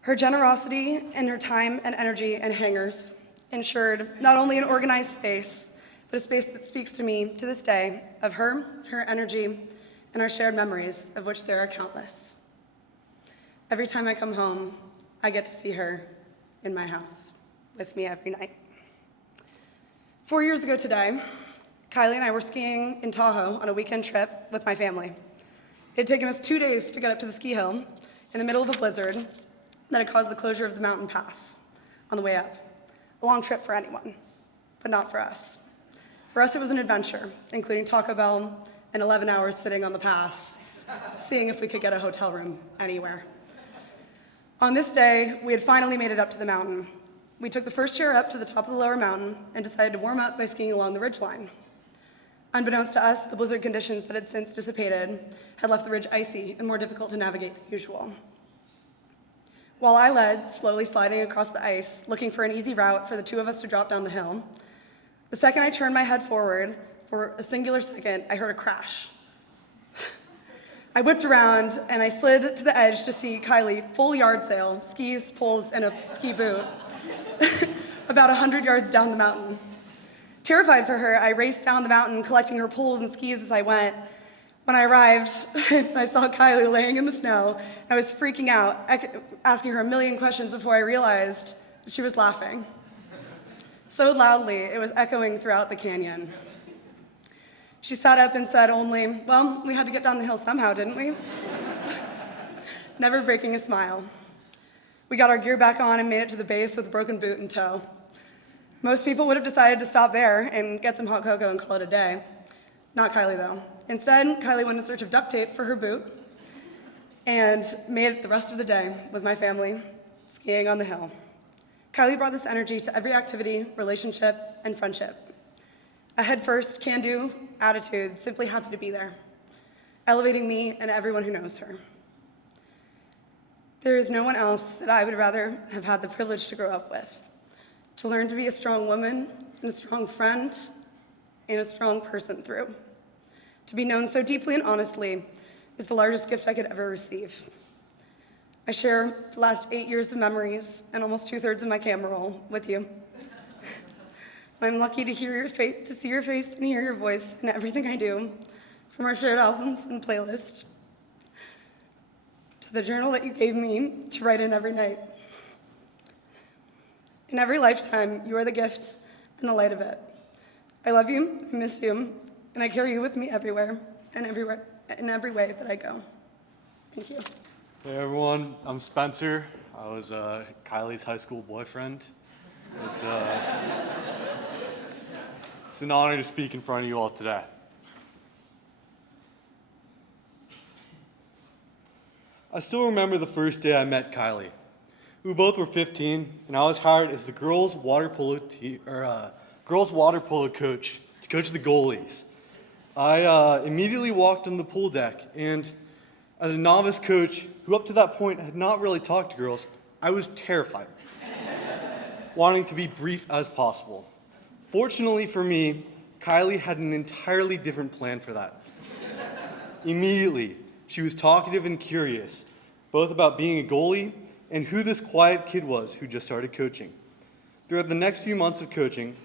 Her generosity and her time and energy and hangers ensured not only an organized space, but a space that speaks to me to this day of her energy, and our shared memories, of which there are countless. Every time I come home, I get to see her in my house with me every night. 4 years ago today, Kiley and I were skiing in Tahoe on a weekend trip with my family. It had taken us 2 days to get up to the ski hill in the middle of a blizzard that had caused the closure of the mountain pass on the way up. A long trip for anyone, but not for us. For us, it was an adventure, including Taco Bell and 11 hours sitting on the pass, seeing if we could get a hotel room anywhere. On this day, we had finally made it up to the mountain. We took the first chair up to the top of the lower mountain and decided to warm up by skiing along the ridgeline. Unbeknownst to us, the blizzard conditions that had since dissipated had left the ridge icy and more difficult to navigate than usual. While I led, slowly sliding across the ice, looking for an easy route for the two of us to drop down the hill, the second I turned my head forward, for a singular second, I heard a crash. I whipped around and I slid to the edge to see Kiley full yard sail, skis, poles, and a ski boot, about 100 yards down the mountain. Terrified for her, I raced down the mountain, collecting her poles and skis as I went. When I arrived, I saw Kiley laying in the snow. I was freaking out, asking her a million questions before I realized that she was laughing. So loudly, it was echoing throughout the canyon. She sat up and said only, "Well, we had to get down the hill somehow, didn't we?" Never breaking a smile. We got our gear back on and made it to the base with a broken boot in tow. Most people would have decided to stop there and get some hot cocoa and call it a day. Not Kiley, though. Instead, Kiley went in search of duct tape for her boot and made it the rest of the day with my family, skiing on the hill. Kiley brought this energy to every activity, relationship, and friendship. A head-first, can-do attitude, simply happy to be there, elevating me and everyone who knows her. There is no one else that I would rather have had the privilege to grow up with, to learn to be a strong woman and a strong friend and a strong person through. To be known so deeply and honestly is the largest gift I could ever receive. I share the last 8 years of memories and almost 2/3 of my camera roll with you. I'm lucky to hear your face, to see your face and hear your voice in everything I do, from our shared albums and playlists, to the journal that you gave me to write in every night. In every lifetime, you are the gift and the light of it. I love you, I miss you, and I carry you with me everywhere and everywhere, in every way that I go. Thank you. Hey everyone, I'm Spencer. I was Kiley's high school boyfriend. It's an honor to speak in front of you all today. I still remember the first day I met Kiley. We both were 15, and I was hired as the girls' water polo coach to coach the goalies. I immediately walked on the pool deck, and as a novice coach, who up to that point had not really talked to girls, I was terrified, wanting to be brief as possible. Fortunately for me, Kiley had an entirely different plan for that. Immediately, she was talkative and curious, both about being a goalie and who this quiet kid was who just started coaching. Throughout the next few months of coaching,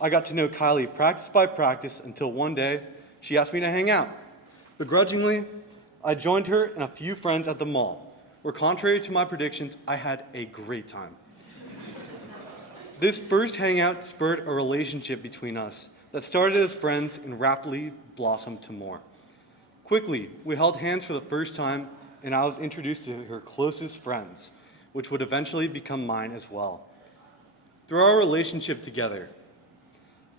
I got to know Kiley practice by practice until one day she asked me to hang out. Begrudgingly, I joined her and a few friends at the mall, where contrary to my predictions, I had a great time. This first hangout spurred a relationship between us that started as friends and rapidly blossomed to more. Quickly, we held hands for the first time, and I was introduced to her closest friends, which would eventually become mine as well. Through our relationship together,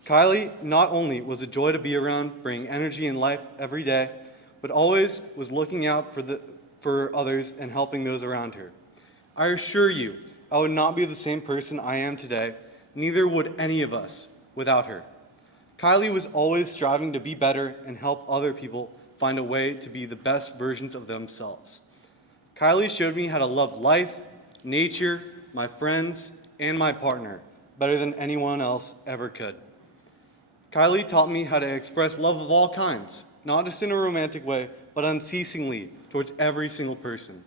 Kiley not only was a joy to be around, bringing energy and life every day, but always was looking out for others and helping those around her. I assure you, I would not be the same person I am today, neither would any of us without her. Kiley was always striving to be better and help other people find a way to be the best versions of themselves. Kiley showed me how to love life, nature, my friends, and my partner better than anyone else ever could. Kiley taught me how to express love of all kinds, not just in a romantic way, but unceasingly towards every single person.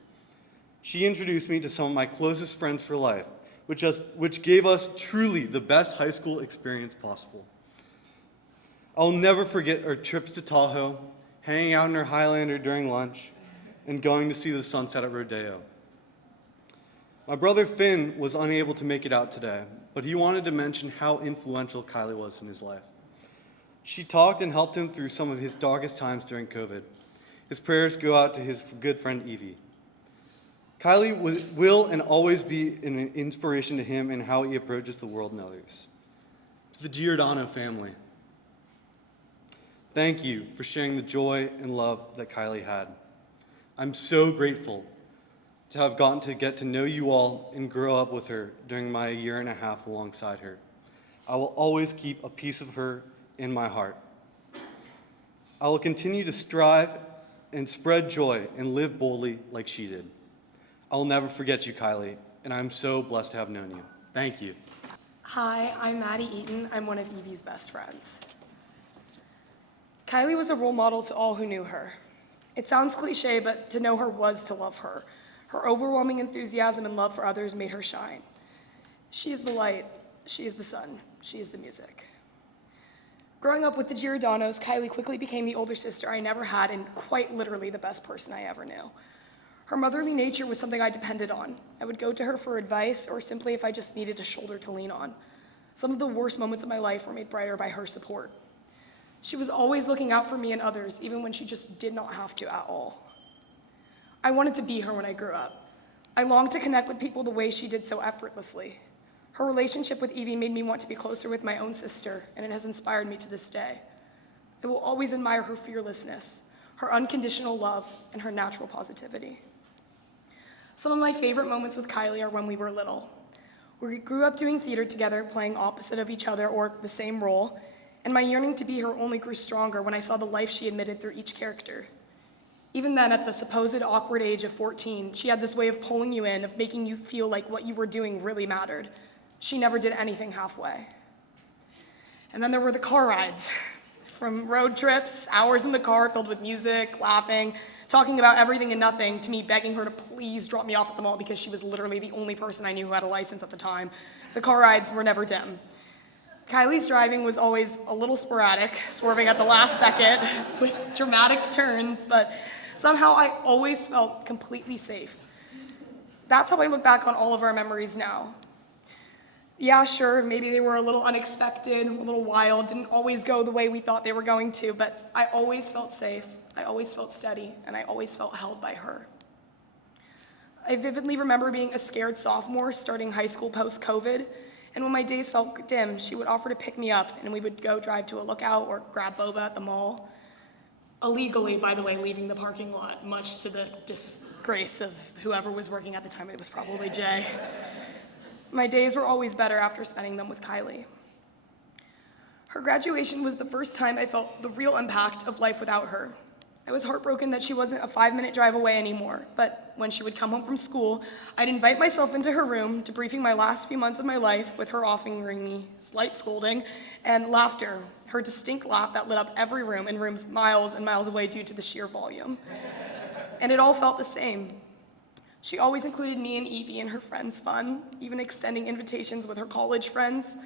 She introduced me to some of my closest friends for life, which gave us truly the best high school experience possible. I'll never forget our trips to Tahoe, hanging out in her Highlander during lunch, and going to see the sunset at Rodeo. My brother Finn was unable to make it out today, but he wanted to mention how influential Kiley was in his life. She talked and helped him through some of his darkest times during COVID. His prayers go out to his good friend Evie. Kiley will and always be an inspiration to him in how he approaches the world and others. To the Giordano family, Thank you for sharing the joy and love that Kiley had. I'm so grateful to have gotten to get to know you all and grow up with her during my year and a half alongside her. I will always keep a piece of her in my heart. I will continue to strive and spread joy and live boldly like she did. I will never forget you, Kiley, and I'm so blessed to have known you. Thank you. Hi, I'm Maddie Eaton. I'm one of Evie's best friends. Kiley was a role model to all who knew her. It sounds cliche, but to know her was to love her. Her overwhelming enthusiasm and love for others made her shine. She is the light, she is the sun, she is the music. Growing up with the Giordanos, Kiley quickly became the older sister I never had and quite literally the best person I ever knew. Her motherly nature was something I depended on. I would go to her for advice or simply if I just needed a shoulder to lean on. Some of the worst moments of my life were made brighter by her support. She was always looking out for me and others, even when she just did not have to at all. I wanted to be her when I grew up. I longed to connect with people the way she did so effortlessly. Her relationship with Evie made me want to be closer with my own sister, and it has inspired me to this day. I will always admire her fearlessness, her unconditional love, and her natural positivity. Some of my favorite moments with Kiley are when we were little. We grew up doing theater together, playing opposite of each other or the same role, and my yearning to be her only grew stronger when I saw the life she admitted through each character. Even then, at the supposed awkward age of 14, she had this way of pulling you in, of making you feel like what you were doing really mattered. She never did anything halfway. And then there were the car rides. From road trips, hours in the car filled with music, laughing, talking about everything and nothing, to me begging her to please drop me off at the mall because she was literally the only person I knew who had a license at the time. The car rides were never dim. Kiley's driving was always a little sporadic, swerving at the last second with dramatic turns, but somehow I always felt completely safe. That's how I look back on all of our memories now. Yeah, sure, maybe they were a little unexpected, a little wild, didn't always go the way we thought they were going to, but I always felt safe, I always felt steady, and I always felt held by her. I vividly remember being a scared sophomore starting high school post-COVID, and when my days felt dim, she would offer to pick me up, and we would go drive to a Lookout or grab boba at the mall. Illegally, by the way, leaving the parking lot, much to the disgrace of whoever was working at the time. It was probably Jay. My days were always better after spending them with Kiley. Her graduation was the first time I felt the real impact of life without her. I was heartbroken that she wasn't a 5-minute drive away anymore, but when she would come home from school, I'd invite myself into her room, debriefing my last few months of my life with her offering me slight scolding and laughter, her distinct laugh that lit up every room in rooms miles and miles away due to the sheer volume. And it all felt the same. She always included me and Evie in her friends' fun, even extending invitations with her college friends.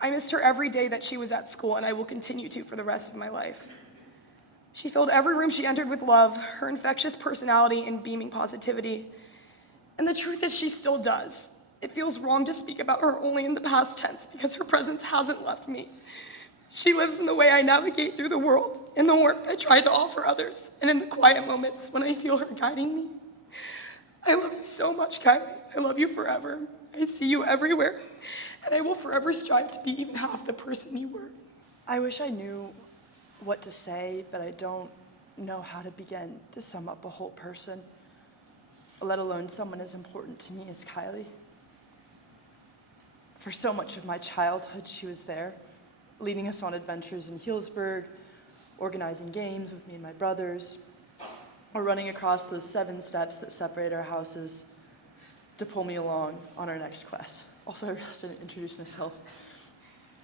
I missed her every day that she was at school, and I will continue to for the rest of my life. She filled every room she entered with love, her infectious personality and beaming positivity. And the truth is she still does. It feels wrong to speak about her only in the past tense because her presence hasn't left me. She lives in the way I navigate through the world, in the warmth I try to offer others, and in the quiet moments when I feel her guiding me. I love you so much, Kiley. I love you forever. I see you everywhere, and I will forever strive to be even half the person you were. I wish I knew what to say, but I don't know how to begin to sum up a whole person, let alone someone as important to me as Kiley. For so much of my childhood, she was there, leading us on adventures in Healdsburg, organizing games with me and my brothers, or running across those 7 steps that separate our houses to pull me along on our next quest. Also, I really didn't introduce myself.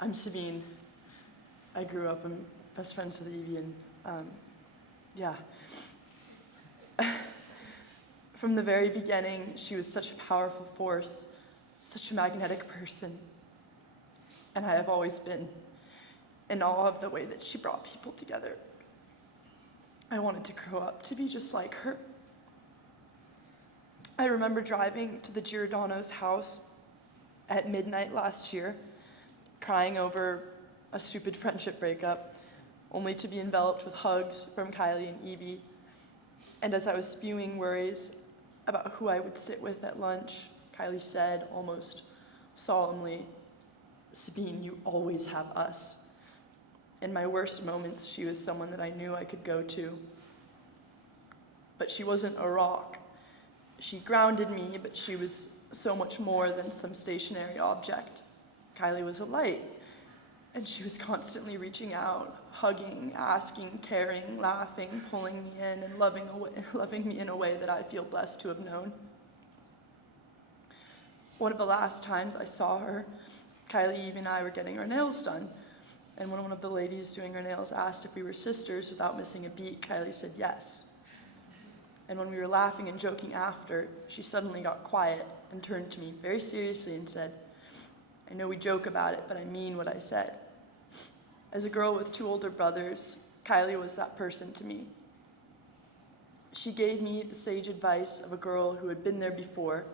I'm Sabine. I grew up, I'm best friends with Evie, and yeah. From the very beginning, she was such a powerful force, such a magnetic person, and I have always been in awe of the way that she brought people together. I wanted to grow up to be just like her. I remember driving to the Giordano's house at midnight last year, crying over a stupid friendship breakup, only to be enveloped with hugs from Kiley and Evie. And as I was spewing worries about who I would sit with at lunch, Kiley said, almost solemnly, "Sabine, you always have us." In my worst moments, she was someone that I knew I could go to. But she wasn't a rock. She grounded me, but she was so much more than some stationary object. Kiley was a light, and she was constantly reaching out, hugging, asking, caring, laughing, pulling me in, and loving me in a way that I feel blessed to have known. One of the last times I saw her, Kiley, Eve, and I were getting our nails done, and when one of the ladies doing her nails asked if we were sisters without missing a beat, Kiley said yes. And when we were laughing and joking after, she suddenly got quiet and turned to me very seriously and said, "I know we joke about it, but I mean what I said." As a girl with 2 older brothers, Kiley was that person to me. She gave me the sage advice of a girl who had been there before.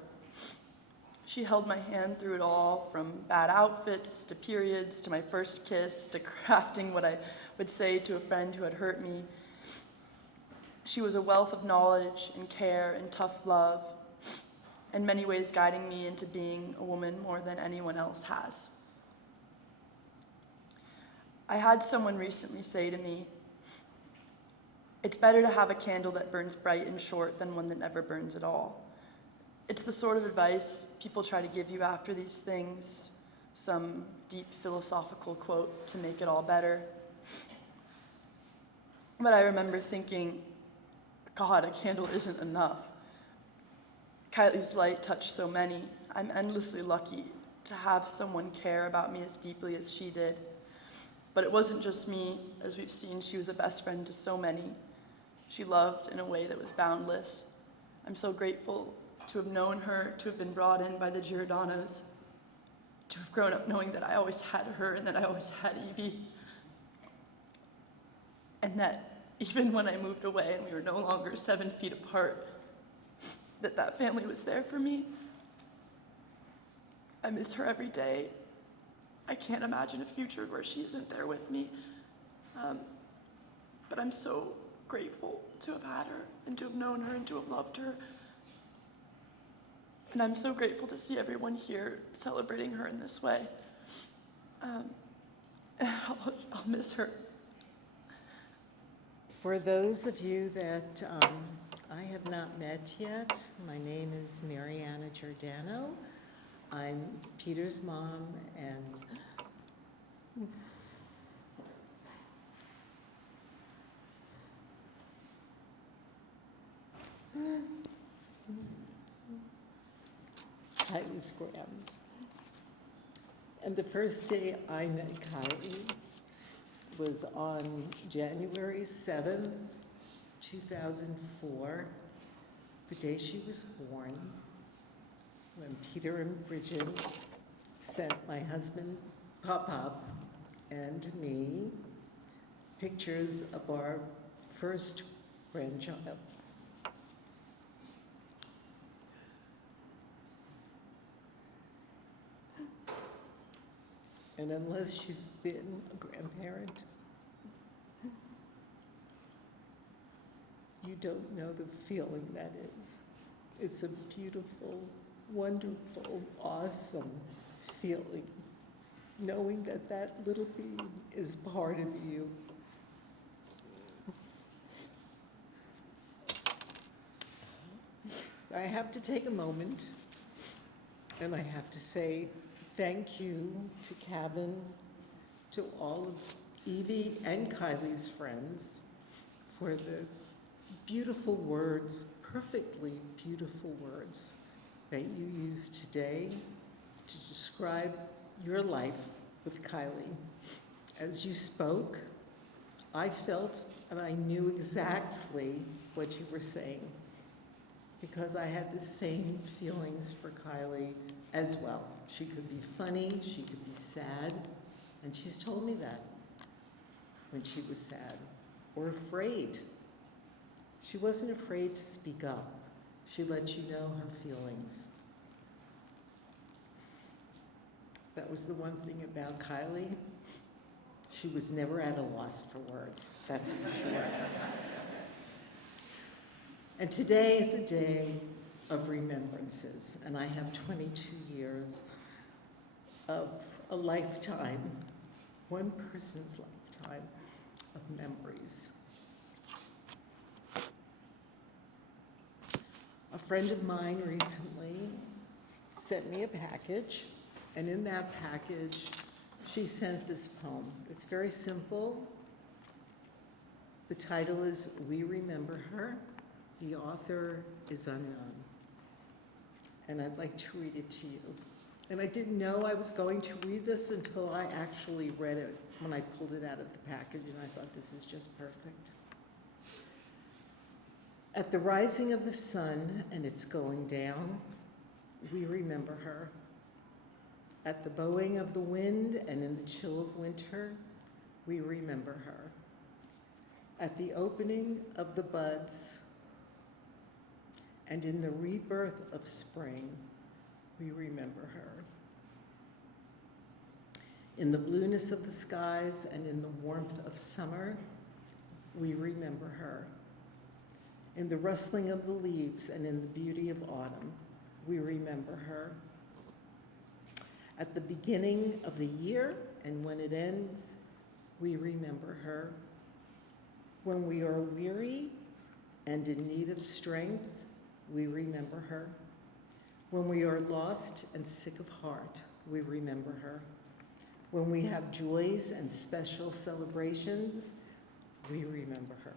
She held my hand through it all, from bad outfits to periods to my first kiss to crafting what I would say to a friend who had hurt me. She was a wealth of knowledge and care and tough love, in many ways guiding me into being a woman more than anyone else has. I had someone recently say to me, "It's better to have a candle that burns bright and short than one that never burns at all." It's the sort of advice people try to give you after these things, some deep philosophical quote to make it all better. But I remember thinking, God, a candle isn't enough. Kiley's light touched so many. I'm endlessly lucky to have someone care about me as deeply as she did. But it wasn't just me. As we've seen, she was a best friend to so many. She loved in a way that was boundless. I'm so grateful to have known her, to have been brought in by the Giordanos, to have grown up knowing that I always had her and that I always had Evie. And that even when I moved away and we were no longer 7 feet apart, that family was there for me. I miss her every day. I can't imagine a future where she isn't there with me. But I'm so grateful to have had her and to have known her and to have loved her. And I'm so grateful to see everyone here celebrating her in this way. I'll miss her. For those of you that I have not met yet, my name is Mariana Giordano. I'm Peter's mom, and Kiley's grams. And the first day I met Kiley was on January 7th, 2004, the day she was born, when Peter and Bridget sent my husband, Pop-Pop, and me pictures of our first grandchild. And unless you've been a grandparent, you don't know the feeling that is. It's a beautiful, wonderful, awesome feeling, knowing that that little being is part of you. I have to take a moment, and I have to say thank you to Kevin, to all of Evie and Kiley's friends for the beautiful words, perfectly beautiful words that you used today to describe your life with Kiley. As you spoke, I felt and I knew exactly what you were saying, because I had the same feelings for Kiley as well. She could be funny, she could be sad, and she's told me that when she was sad or afraid. She wasn't afraid to speak up. She let you know her feelings. That was the one thing about Kiley. She was never at a loss for words, that's for sure. And today is a day of remembrances, and I have 22 years of a lifetime one person's lifetime of memories. A friend of mine recently sent me a package, and in that package, she sent this poem. It's very simple. The title is We Remember Her. The author is unknown. And I'd like to read it to you. And I didn't know I was going to read this until I actually read it when I pulled it out of the package, and I thought this is just perfect. At the rising of the sun and its going down, we remember her. At the bowing of the wind and in the chill of winter, we remember her. At the opening of the buds and in the rebirth of spring, we remember her. In the blueness of the skies and in the warmth of summer, we remember her. In the rustling of the leaves and in the beauty of autumn, we remember her. At the beginning of the year and when it ends, we remember her. When we are weary and in need of strength, we remember her. When we are lost and sick of heart, we remember her. When we have joys and special celebrations, we remember her.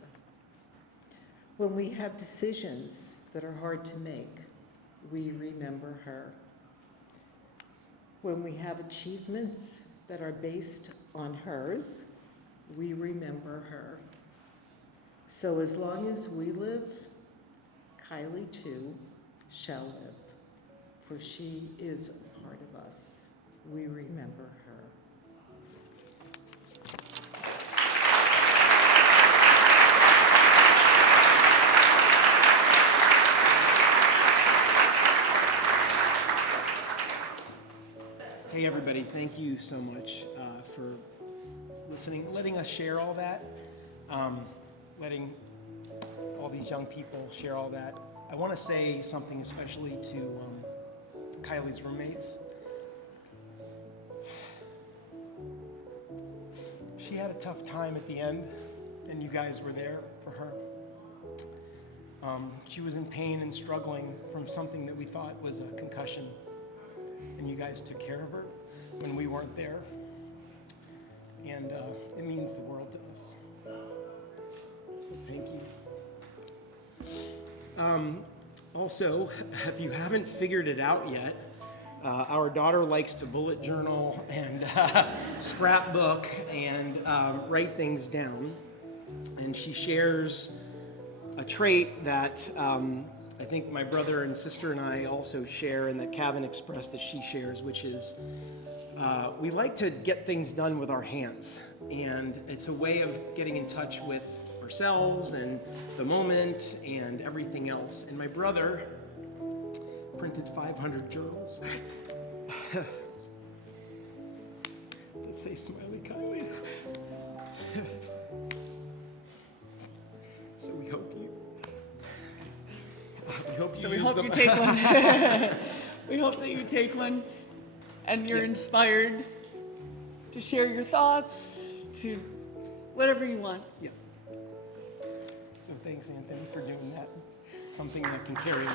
When we have decisions that are hard to make, we remember her. When we have achievements that are based on hers, we remember her. So as long as we live, Kiley too shall live, for she is a part of us. We remember her. Hey everybody, thank you so much for listening, letting us share all that, letting all these young people share all that. I want to say something especially to Kiley's roommates. She had a tough time at the end, and you guys were there for her. She was in pain and struggling from something that we thought was a concussion, and you guys took care of her when we weren't there, and it means the world to us. So thank you. Also, if you haven't figured it out yet, our daughter likes to bullet journal and scrapbook and write things down. And she shares a trait that I think my brother and sister and I also share, and that Kevin expressed that she shares, which is we like to get things done with our hands. And it's a way of getting in touch with ourselves and the moment and everything else. And my brother printed 500 journals that say Smiley Kiley. So we hope you take one. We hope that you take one and you're inspired to share your thoughts, to whatever you want. Yeah. So thanks, Anthony, for doing that. Something that can carry on.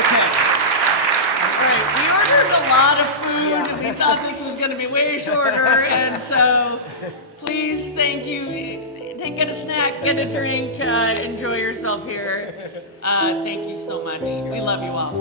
Okay. All right, we ordered a lot of food. We thought this was going to be way shorter, and so please, thank you. Get a snack, get a drink, enjoy yourself here. Thank you so much. We love you all.